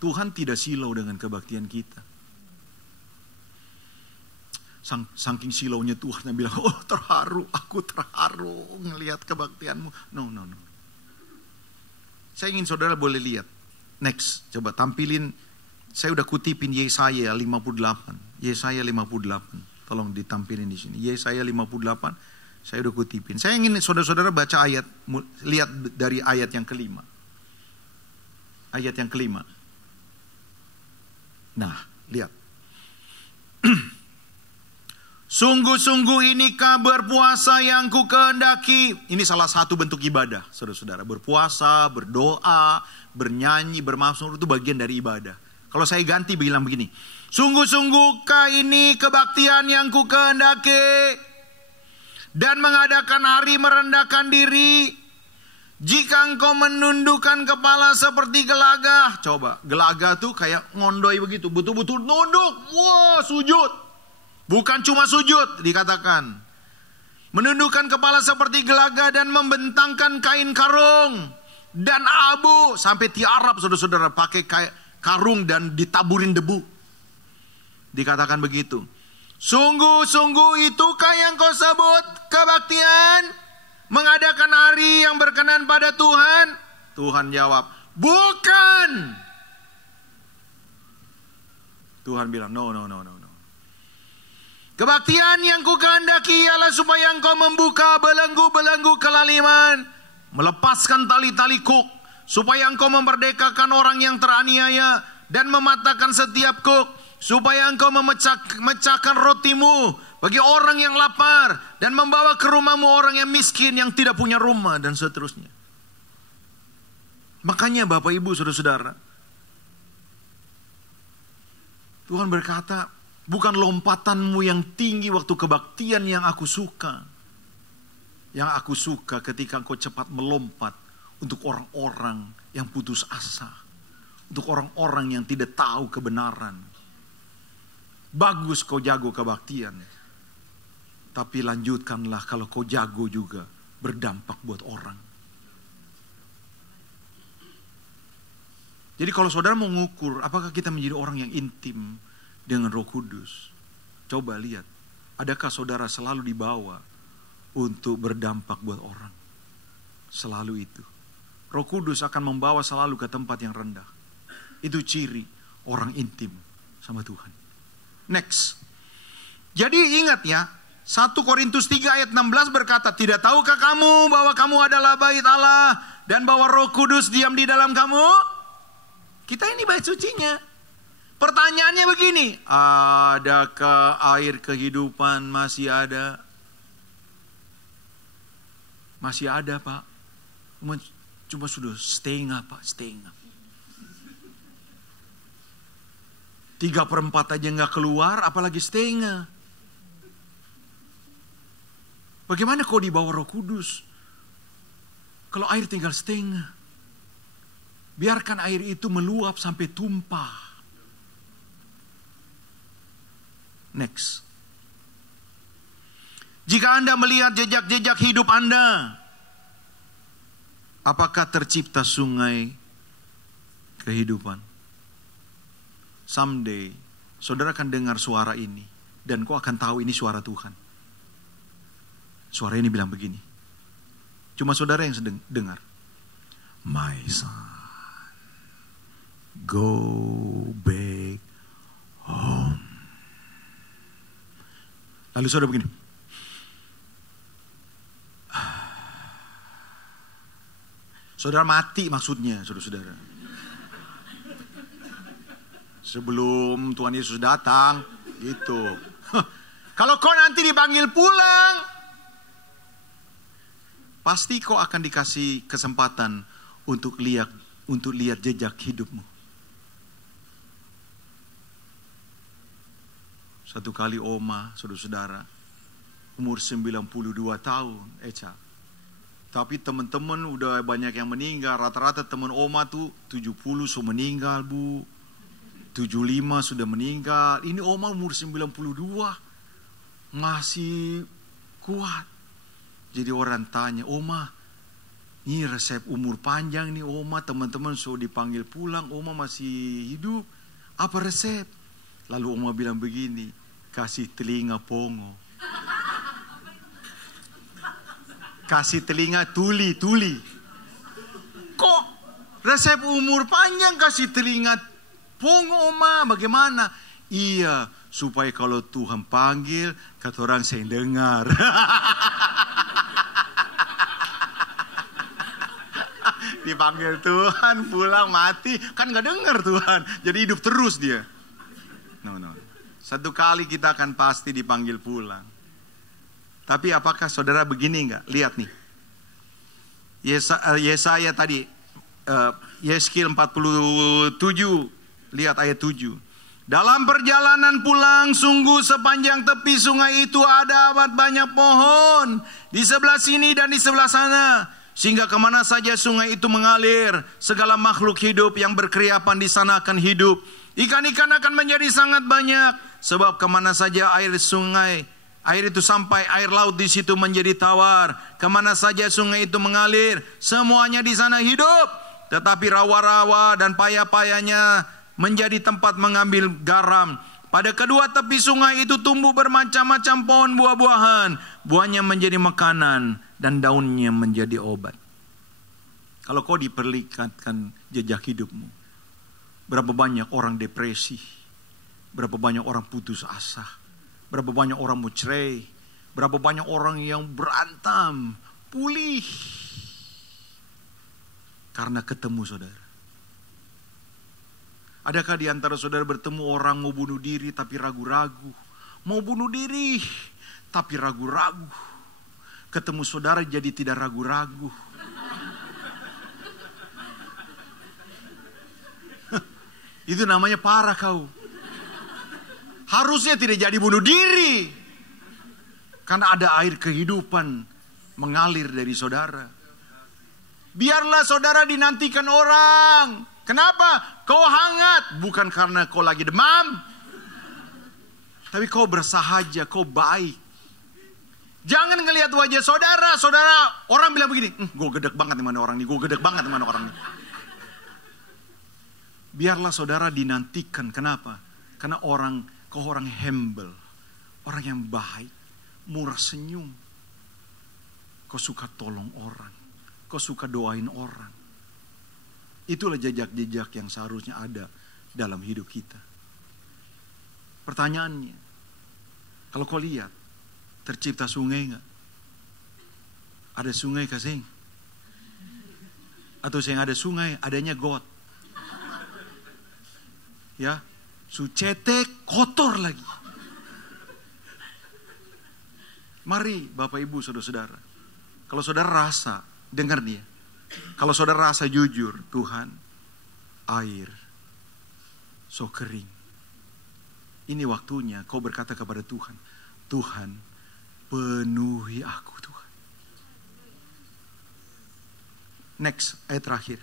Tuhan tidak silau dengan kebaktian kita. Saking silaunya Tuhan yang bilang, oh terharu, aku terharu ngelihat kebaktianmu. No. Saya ingin saudara boleh lihat. Next, coba tampilin. Saya udah kutipin Yesaya 58. Yesaya 58. Tolong ditampilin di sini. Yesaya 58. Saya udah kutipin. Saya ingin saudara-saudara baca ayat. Lihat dari ayat yang kelima. Ayat yang kelima. Nah, lihat. Sungguh-sungguh inikah berpuasa yang ku kehendaki. Ini salah satu bentuk ibadah, saudara-saudara. Berpuasa, berdoa, bernyanyi, bermazmur itu bagian dari ibadah. Kalau saya ganti bilang begini. Sungguh-sungguhkah ini kebaktian yang ku kehendaki. dan mengadakan hari merendahkan diri. Jika engkau menundukkan kepala seperti gelagah. Coba, gelagah tuh kayak ngondoi begitu. Betul-betul nunduk. Wah, sujud. Bukan cuma sujud, dikatakan. Menundukkan kepala seperti gelagah dan membentangkan kain karung dan abu. Sampai tiarap saudara-saudara, pakai karung dan ditaburin debu. Dikatakan begitu. Sungguh-sungguh itukah yang kau sebut kebaktian? Mengadakan hari yang berkenan pada Tuhan? Tuhan jawab, bukan. Tuhan bilang, no. Kebaktian yang ku kehendaki ialah supaya engkau membuka belenggu-belenggu kelaliman, melepaskan tali-tali kuk, supaya engkau memerdekakan orang yang teraniaya dan mematahkan setiap kuk, supaya engkau memecahkan rotimu bagi orang yang lapar dan membawa ke rumahmu orang yang miskin yang tidak punya rumah, dan seterusnya. Makanya Bapak Ibu saudara-saudara, Tuhan berkata, bukan lompatanmu yang tinggi waktu kebaktian yang aku suka. Yang aku suka ketika engkau cepat melompat untuk orang-orang yang putus asa, untuk orang-orang yang tidak tahu kebenaran. Bagus kau jago kebaktian, tapi lanjutkanlah kalau kau jago juga berdampak buat orang. Jadi kalau saudara mau ngukur apakah kita menjadi orang yang intim dengan Roh Kudus, coba lihat, adakah saudara selalu dibawa untuk berdampak buat orang? Selalu itu. Roh Kudus akan membawa selalu ke tempat yang rendah. Itu ciri orang intim sama Tuhan. Next. Jadi ingat ya, 1 Korintus 3 ayat 16 berkata, tidak tahukah kamu bahwa kamu adalah bait Allah dan bahwa Roh Kudus diam di dalam kamu? Kita ini bait sucinya. Pertanyaannya begini, adakah air kehidupan masih ada? Masih ada, Pak. Cuma sudah setengah, Pak, setengah. 3/4 aja nggak keluar, apalagi setengah. Bagaimana kau dibawa Roh Kudus kalau air tinggal setengah? Biarkan air itu meluap sampai tumpah. Next. Jika Anda melihat jejak-jejak hidup Anda, apakah tercipta sungai kehidupan? Someday, saudara akan dengar suara ini, dan kau akan tahu ini suara Tuhan. Suara ini bilang begini. Cuma saudara yang sedang dengar. My son, go back home. Lalu saudara begini. Saudara mati maksudnya, saudara-saudara. Sebelum Tuhan Yesus datang, gitu. Kalau kau nanti dipanggil pulang, pasti kau akan dikasih kesempatan untuk lihat jejak hidupmu. Satu kali oma, saudara-saudara, umur 92 tahun, Eca. Tapi teman-teman udah banyak yang meninggal. Rata-rata teman oma tuh 70 sudah meninggal, Bu. 75 sudah meninggal. Ini oma umur 92 masih kuat. Jadi orang tanya, oma, ini resep umur panjang nih oma, teman-teman sudah dipanggil pulang, oma masih hidup. Apa resep? Lalu oma bilang begini, kasih telinga pongo. Kasih telinga tuli. Kok resep umur panjang kasih telinga pongo, oma? Bagaimana? Iya, supaya kalau Tuhan panggil, kata orang saya dengar. Dipanggil Tuhan, pulang mati, kan gak dengar Tuhan. Jadi hidup terus dia. No. Satu kali kita akan pasti dipanggil pulang. Tapi apakah saudara begini enggak? Lihat nih. Yesaya tadi, Yeskiel 47, lihat ayat 7. Dalam perjalanan pulang, sungguh sepanjang tepi sungai itu ada amat banyak pohon di sebelah sini dan di sebelah sana, sehingga kemana saja sungai itu mengalir, segala makhluk hidup yang berkeriapan di sana akan hidup. Ikan-ikan akan menjadi sangat banyak, sebab kemana saja air itu sampai, air laut di situ menjadi tawar. Kemana saja sungai itu mengalir, semuanya di sana hidup. Tetapi rawa-rawa dan paya-payanya menjadi tempat mengambil garam. Pada kedua tepi sungai itu tumbuh bermacam-macam pohon buah-buahan. Buahnya menjadi makanan dan daunnya menjadi obat. Kalau kau diperlihatkan jejak hidupmu, berapa banyak orang depresi, berapa banyak orang putus asa, berapa banyak orang mau cerai, berapa banyak orang yang berantem, pulih karena ketemu saudara. Adakah di antara saudara bertemu orang mau bunuh diri tapi ragu-ragu, mau bunuh diri tapi ragu-ragu, ketemu saudara jadi tidak ragu-ragu. Itu namanya parah kau. Harusnya tidak jadi bunuh diri, karena ada air kehidupan mengalir dari saudara. Biarlah saudara dinantikan orang. Kenapa? Kau hangat, bukan karena kau lagi demam, tapi kau bersahaja, kau baik. Jangan ngelihat wajah saudara, orang bilang begini, gue gedek banget di mana orang ini, gue gedek banget di mana orang ini. Biarlah saudara dinantikan. Kenapa? Karena kau orang humble, orang yang baik, murah senyum. Kau suka tolong orang, kau suka doain orang. Itulah jejak-jejak yang seharusnya ada dalam hidup kita. Pertanyaannya, kalau kau lihat, tercipta sungai enggak? Ada sungai kasing? Atau yang ada sungai, adanya got? Ya, sucetek kotor lagi. Mari Bapak Ibu saudara-saudara, kalau saudara rasa, dengar dia. Kalau saudara rasa jujur, Tuhan, air so kering. Ini waktunya kau berkata kepada Tuhan, Tuhan, penuhi aku Tuhan. Next, ayat terakhir.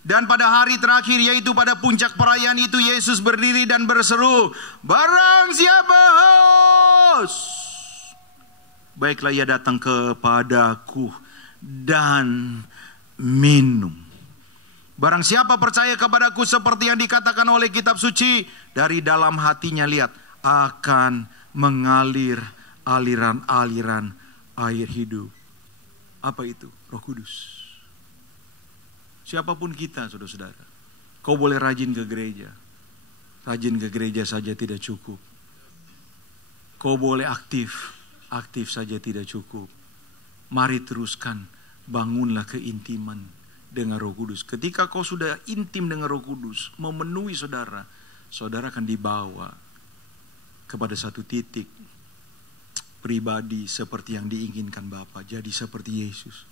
Dan pada hari terakhir, yaitu pada puncak perayaan itu, Yesus berdiri dan berseru, barang siapa haus, baiklah ia datang kepadaku dan minum. Barang siapa percaya kepadaku, seperti yang dikatakan oleh kitab suci, dari dalam hatinya, lihat, akan mengalir aliran-aliran air hidup. Apa itu? Roh Kudus. Siapapun kita, saudara-saudara, kau boleh rajin ke gereja. Rajin ke gereja saja tidak cukup. Kau boleh aktif saja tidak cukup. Mari teruskan, bangunlah keintiman dengan Roh Kudus. Ketika kau sudah intim dengan Roh Kudus, memenuhi saudara, saudara akan dibawa kepada satu titik pribadi seperti yang diinginkan Bapa. Jadi seperti Yesus.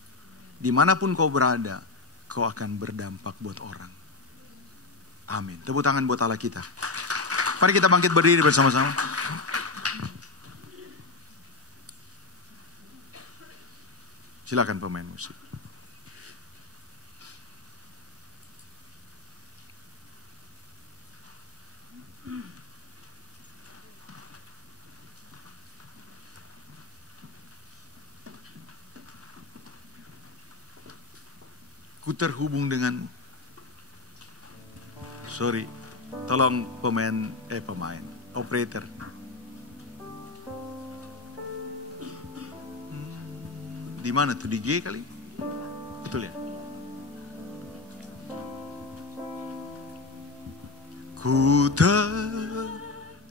Dimanapun kau berada, kau akan berdampak buat orang. Amin. Tepuk tangan buat Allah kita. Mari kita bangkit berdiri bersama-sama. Silakan pemain musik. Ku terhubung dengan, tolong pemain, operator. Di mana tuh, di G kali? Betul ya? Ku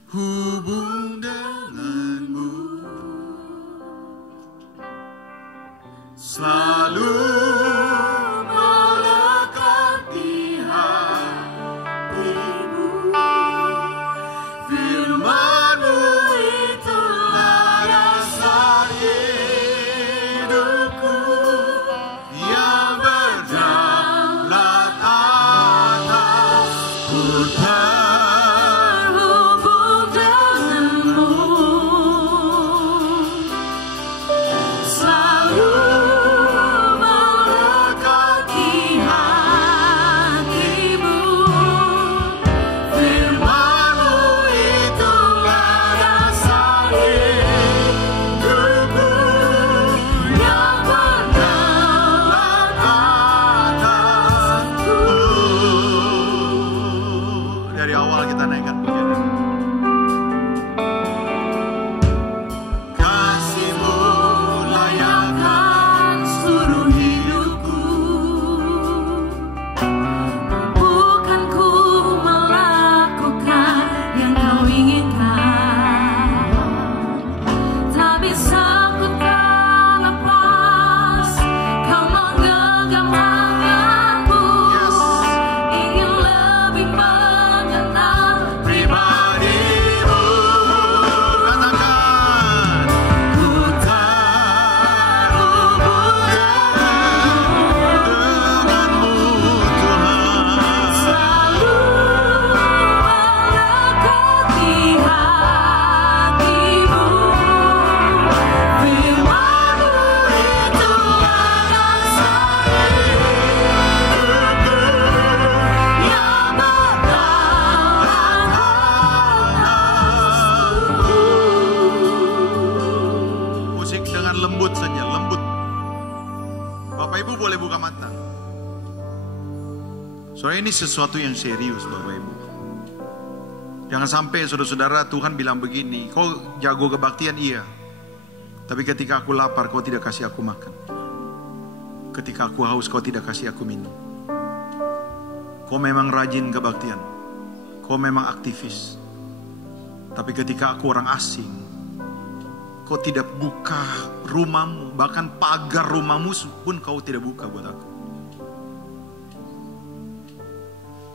terhubung denganmu, selalu melekat di hatimu. Firman-Mu itulah dasar hidupku, yang berdaulat atas ku terhubung Bapak Ibu boleh buka mata. Soalnya ini sesuatu yang serius Bapak Ibu. Jangan sampai saudara-saudara Tuhan bilang begini, kau jago kebaktian iya, tapi ketika aku lapar kau tidak kasih aku makan. Ketika aku haus kau tidak kasih aku minum. Kau memang rajin kebaktian, kau memang aktivis, tapi ketika aku orang asing, kau tidak buka rumahmu, bahkan pagar rumahmu pun kau tidak buka buat aku.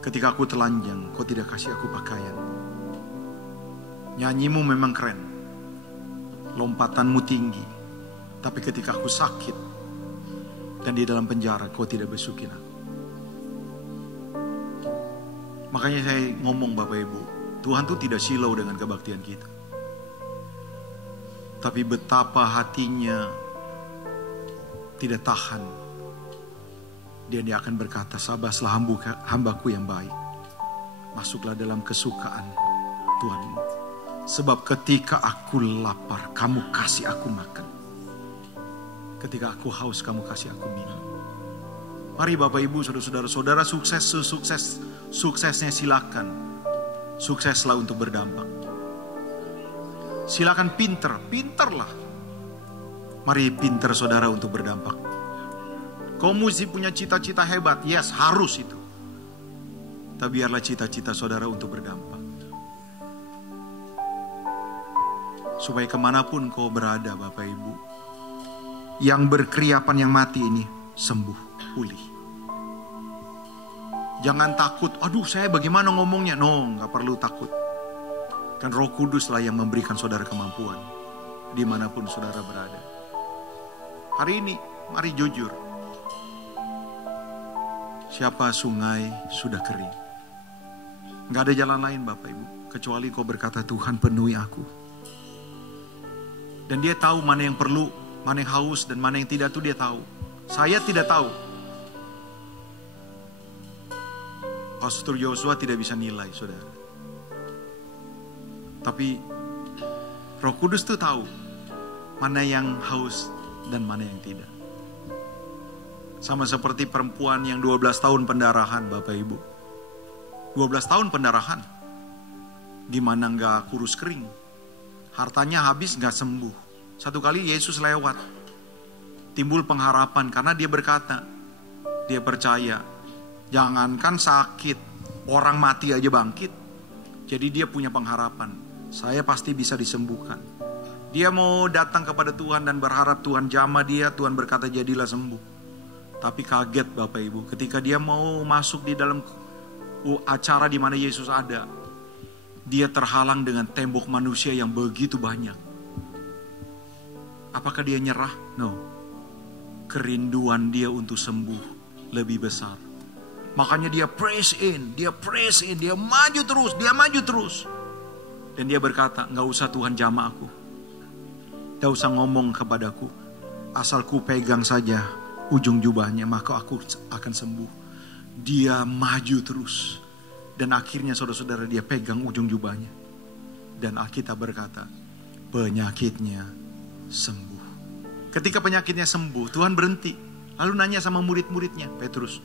Ketika aku telanjang, kau tidak kasih aku pakaian. Nyanyimu memang keren, lompatanmu tinggi, tapi ketika aku sakit dan di dalam penjara, kau tidak besukin aku. Makanya saya ngomong Bapak Ibu, Tuhan tuh tidak silau dengan kebaktian kita. Tapi betapa hatinya tidak tahan. Dia akan berkata, sabarlah hambaku yang baik. Masuklah dalam kesukaan Tuhanmu. Sebab ketika aku lapar, kamu kasih aku makan. Ketika aku haus, kamu kasih aku minum. Mari Bapak Ibu, saudara-saudara, suksesnya silakan. Sukseslah untuk berdampak. Silakan pinterlah. Mari pinter saudara untuk berdampak. Kau mesti punya cita-cita hebat, yes harus itu. Tapi biarlah cita-cita saudara untuk berdampak. Supaya kemanapun kau berada Bapak Ibu, yang berkeriapan yang mati ini sembuh, pulih. Jangan takut, aduh saya bagaimana ngomongnya. No, gak perlu takut. Kan Roh Kudus lah yang memberikan saudara kemampuan dimanapun saudara berada. Hari ini mari jujur, siapa sungai sudah kering. Gak ada jalan lain Bapak Ibu kecuali kau berkata, Tuhan penuhi aku. Dan dia tahu mana yang perlu, mana yang haus, dan mana yang tidak, itu dia tahu. Saya tidak tahu. Pastor Joshua tidak bisa nilai, saudara. Tapi Roh Kudus tuh tahu mana yang haus dan mana yang tidak. Sama seperti perempuan yang 12 tahun pendarahan, Bapak Ibu. 12 tahun pendarahan. Gimana gak kurus kering? Hartanya habis gak sembuh. Satu kali Yesus lewat. Timbul pengharapan karena dia berkata, dia percaya. Jangankan sakit, orang mati aja bangkit. Jadi dia punya pengharapan. Saya pasti bisa disembuhkan. Dia mau datang kepada Tuhan dan berharap Tuhan jamah dia. Tuhan berkata jadilah sembuh. Tapi kaget Bapak Ibu. Ketika dia mau masuk di dalam acara di mana Yesus ada. Dia terhalang dengan tembok manusia yang begitu banyak. Apakah dia nyerah? No. Kerinduan dia untuk sembuh lebih besar. Makanya dia press in, dia maju terus. Dan dia berkata, gak usah Tuhan jamah aku. Gak usah ngomong kepadaku. Asal ku pegang saja ujung jubahnya, maka aku akan sembuh. Dia maju terus. Dan akhirnya saudara-saudara dia pegang ujung jubahnya. Dan Alkitab berkata, penyakitnya sembuh. Ketika penyakitnya sembuh, Tuhan berhenti. Lalu nanya sama murid-muridnya, Petrus,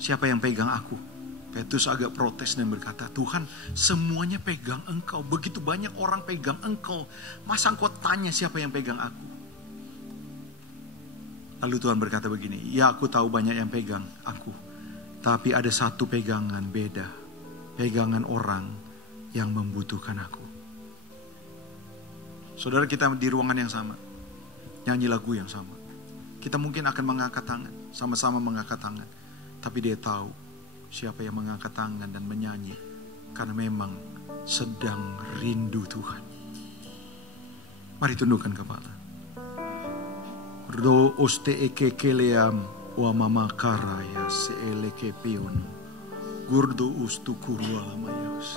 siapa yang pegang aku? Petrus agak protes dan berkata, Tuhan semuanya pegang engkau. Begitu banyak orang pegang engkau. Masa engkau tanya siapa yang pegang aku? Lalu Tuhan berkata begini, ya aku tahu banyak yang pegang aku. Tapi ada satu pegangan beda. Pegangan orang yang membutuhkan aku. Saudara, kita di ruangan yang sama, nyanyi lagu yang sama. Kita mungkin akan mengangkat tangan, sama-sama mengangkat tangan. Tapi dia tahu siapa yang mengangkat tangan dan menyanyi. Karena memang sedang rindu Tuhan. Mari tundukkan kepala. Do oste eke keleam wa mama karaya seeleke pion. Gurdo ustu kurwa lamayus.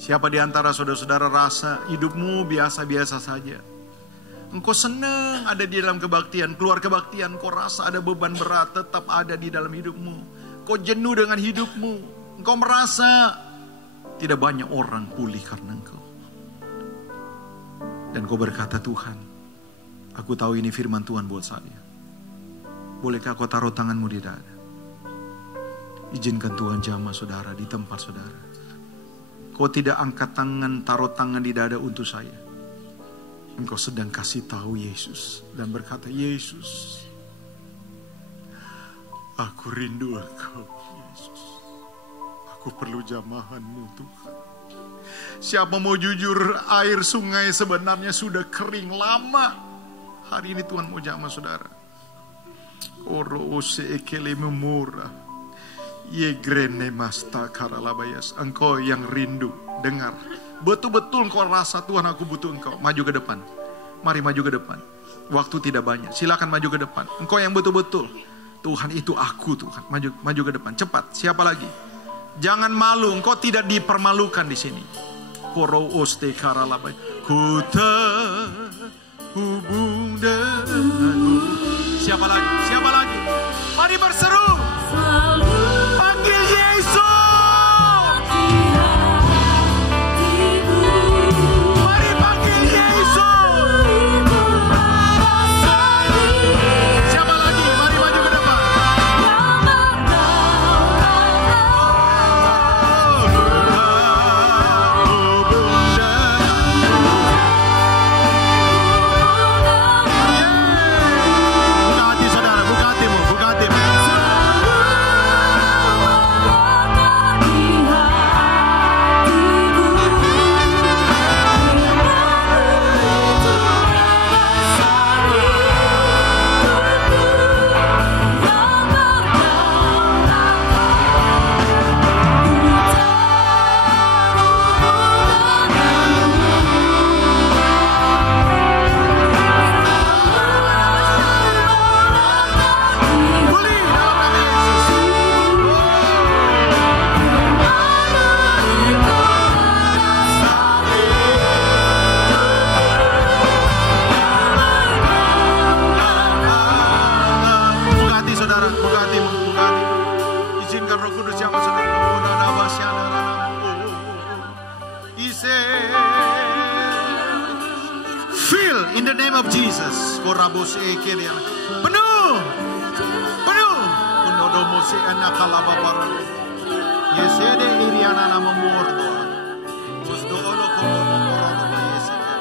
Siapa di antara saudara-saudara rasa hidupmu biasa-biasa saja? Engkau senang ada di dalam kebaktian, keluar kebaktian, kau rasa ada beban berat tetap ada di dalam hidupmu. Kau jenuh dengan hidupmu. Engkau merasa tidak banyak orang pulih karena engkau. Dan kau berkata, Tuhan, aku tahu ini firman Tuhan buat saya. Bolehkah kau taruh tanganmu di dada? Izinkan Tuhan jamah saudara di tempat saudara. Kau tidak angkat tangan, taruh tangan di dada untuk saya. Engkau sedang kasih tahu Yesus dan berkata, Yesus, aku rindu Engkau, Yesus. Aku perlu jamahan-Mu, Tuhan. Siapa mau jujur, air sungai sebenarnya sudah kering lama. Hari ini Tuhan mau jamah saudara. Oro ose ekele memurah. Yegrene masta karalabayas. Engkau yang rindu, dengar. Betul-betul engkau rasa, Tuhan aku butuh Engkau. Maju ke depan. Mari maju ke depan. Waktu tidak banyak. Silakan maju ke depan. Engkau yang betul-betul. Tuhan itu aku, Tuhan. Maju ke depan. Cepat. Siapa lagi? Jangan malu. Engkau tidak dipermalukan di sini. Koro oste karalabayas. Ku terhubung denganmu. Siapa lagi? Siapa lagi? Mari berseru. Panggil Yesus. Mari panggil Yesus. Siapa lagi? Mari maju ke depan. Buka hati saudara, buka hatimu, buka hatimu. Buka hati saudara, buka hatimu, buka hatimu. Izinkan Roh Kudus yang saudara. Feel in the name of Jesus. Penuh, penuh. Unodomose anakalaba baru. Yesede iriana nama mordo. Gusto olo como mordo ba yesede.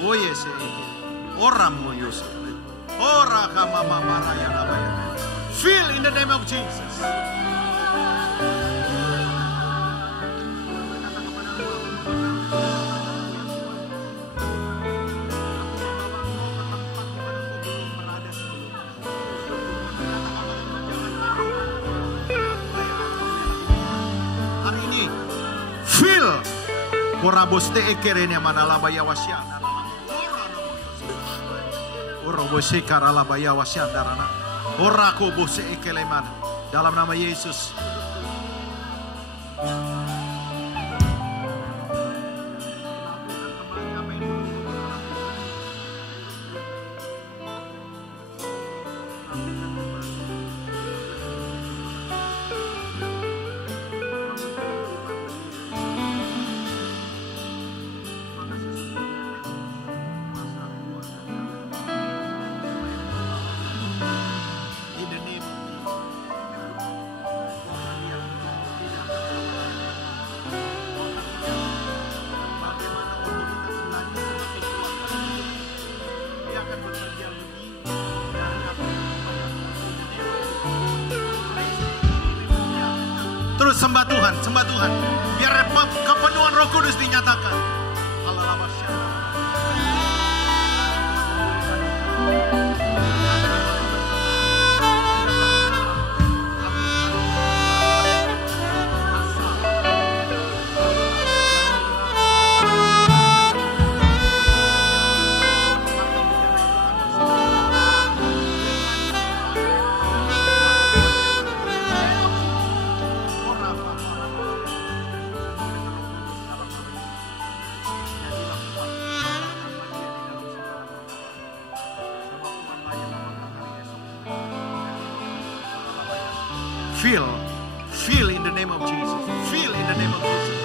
Oh yesede. Ora mo yosede. Ora kama mama ya nabaya. Feel in the name of Jesus. Hari ini feel Koraboste ekerene manalabaya wasyana. Orobose karalabaya wasyandarana. Orako bose ekeleman. Dalam nama Yesus. Terus sembah Tuhan, sembah Tuhan. Biar kepenuhan Roh Kudus dinyatakan. Feel in the name of Jesus. Feel in the name of Jesus.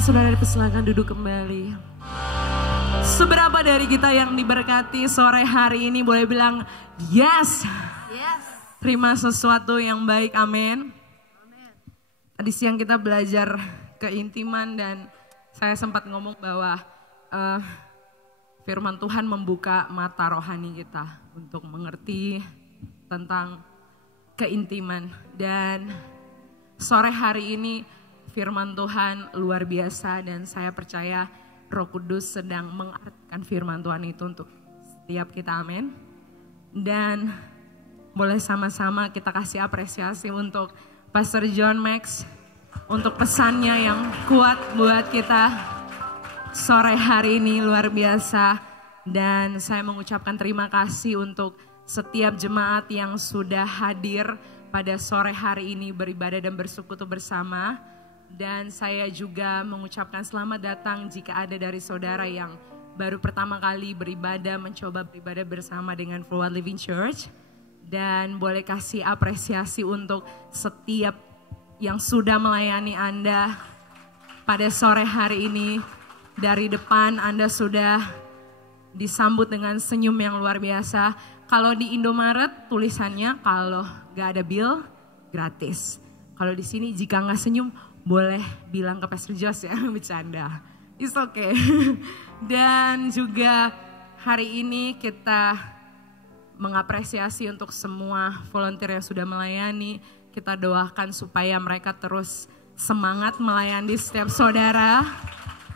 Saudara dipersilakan duduk kembali. Seberapa dari kita yang diberkati sore hari ini boleh bilang yes. Yes. Terima sesuatu yang baik, amin. Tadi siang kita belajar keintiman dan saya sempat ngomong bahwa firman Tuhan membuka mata rohani kita untuk mengerti tentang keintiman. Dan sore hari ini firman Tuhan luar biasa dan saya percaya Roh Kudus sedang mengartikan firman Tuhan itu untuk setiap kita, amin. Dan boleh sama-sama kita kasih apresiasi untuk Pastor John Max untuk pesannya yang kuat buat kita sore hari ini, luar biasa. Dan saya mengucapkan terima kasih untuk setiap jemaat yang sudah hadir pada sore hari ini beribadah dan bersekutu bersama. Dan saya juga mengucapkan selamat datang jika ada dari saudara yang baru pertama kali beribadah, mencoba beribadah bersama dengan Full World Living Church. Dan boleh kasih apresiasi untuk setiap yang sudah melayani Anda pada sore hari ini. Dari depan Anda sudah disambut dengan senyum yang luar biasa. Kalau di Indomaret tulisannya kalau gak ada bill gratis. Kalau di sini jika nggak senyum boleh bilang ke Pastor Jos ya, bercanda. It's okay. Dan juga hari ini kita mengapresiasi untuk semua volunteer yang sudah melayani. Kita doakan supaya mereka terus semangat melayani setiap saudara.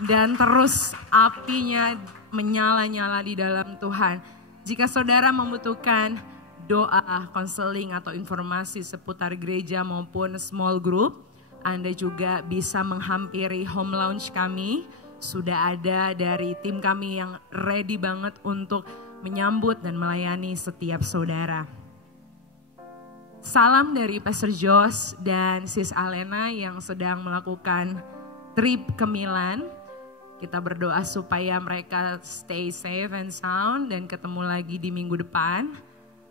Dan terus apinya menyala-nyala di dalam Tuhan. Jika saudara membutuhkan doa, konseling atau informasi seputar gereja maupun small group, Anda juga bisa menghampiri home lounge kami. Sudah ada dari tim kami yang ready banget untuk menyambut dan melayani setiap saudara. Salam dari Pastor Jos dan Sis Alena yang sedang melakukan trip ke Milan. Kita berdoa supaya mereka stay safe and sound dan ketemu lagi di minggu depan.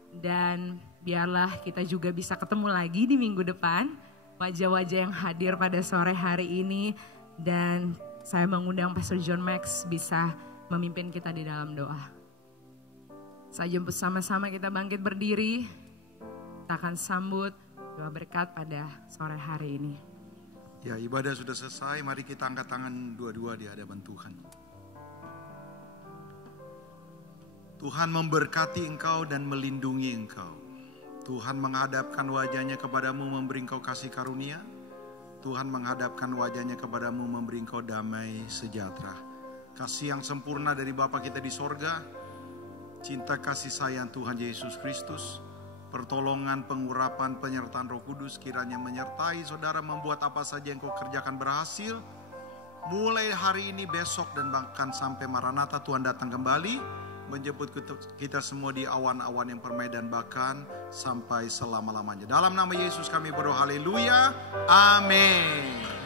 Dan biarlah kita juga bisa ketemu lagi di minggu depan. Wajah-wajah yang hadir pada sore hari ini. Dan saya mengundang Pastor John Max bisa memimpin kita di dalam doa. Saya jemput sama-sama kita bangkit berdiri. Kita akan sambut doa berkat pada sore hari ini. Ya, ibadah sudah selesai, mari kita angkat tangan dua-dua di hadapan Tuhan. Tuhan memberkati engkau dan melindungi engkau. Tuhan menghadapkan wajahnya kepadamu memberi engkau kasih karunia. Tuhan menghadapkan wajahnya kepadamu memberi engkau damai sejahtera. Kasih yang sempurna dari Bapa kita di sorga, cinta kasih sayang Tuhan Yesus Kristus, pertolongan, pengurapan, penyertaan Roh Kudus kiranya menyertai saudara membuat apa saja yang kau kerjakan berhasil. Mulai hari ini, besok, dan bahkan sampai Maranatha Tuhan datang kembali. Menjemput kita semua di awan-awan yang permai dan bahkan sampai selama-lamanya. Dalam nama Yesus kami berdoa, haleluya, amin.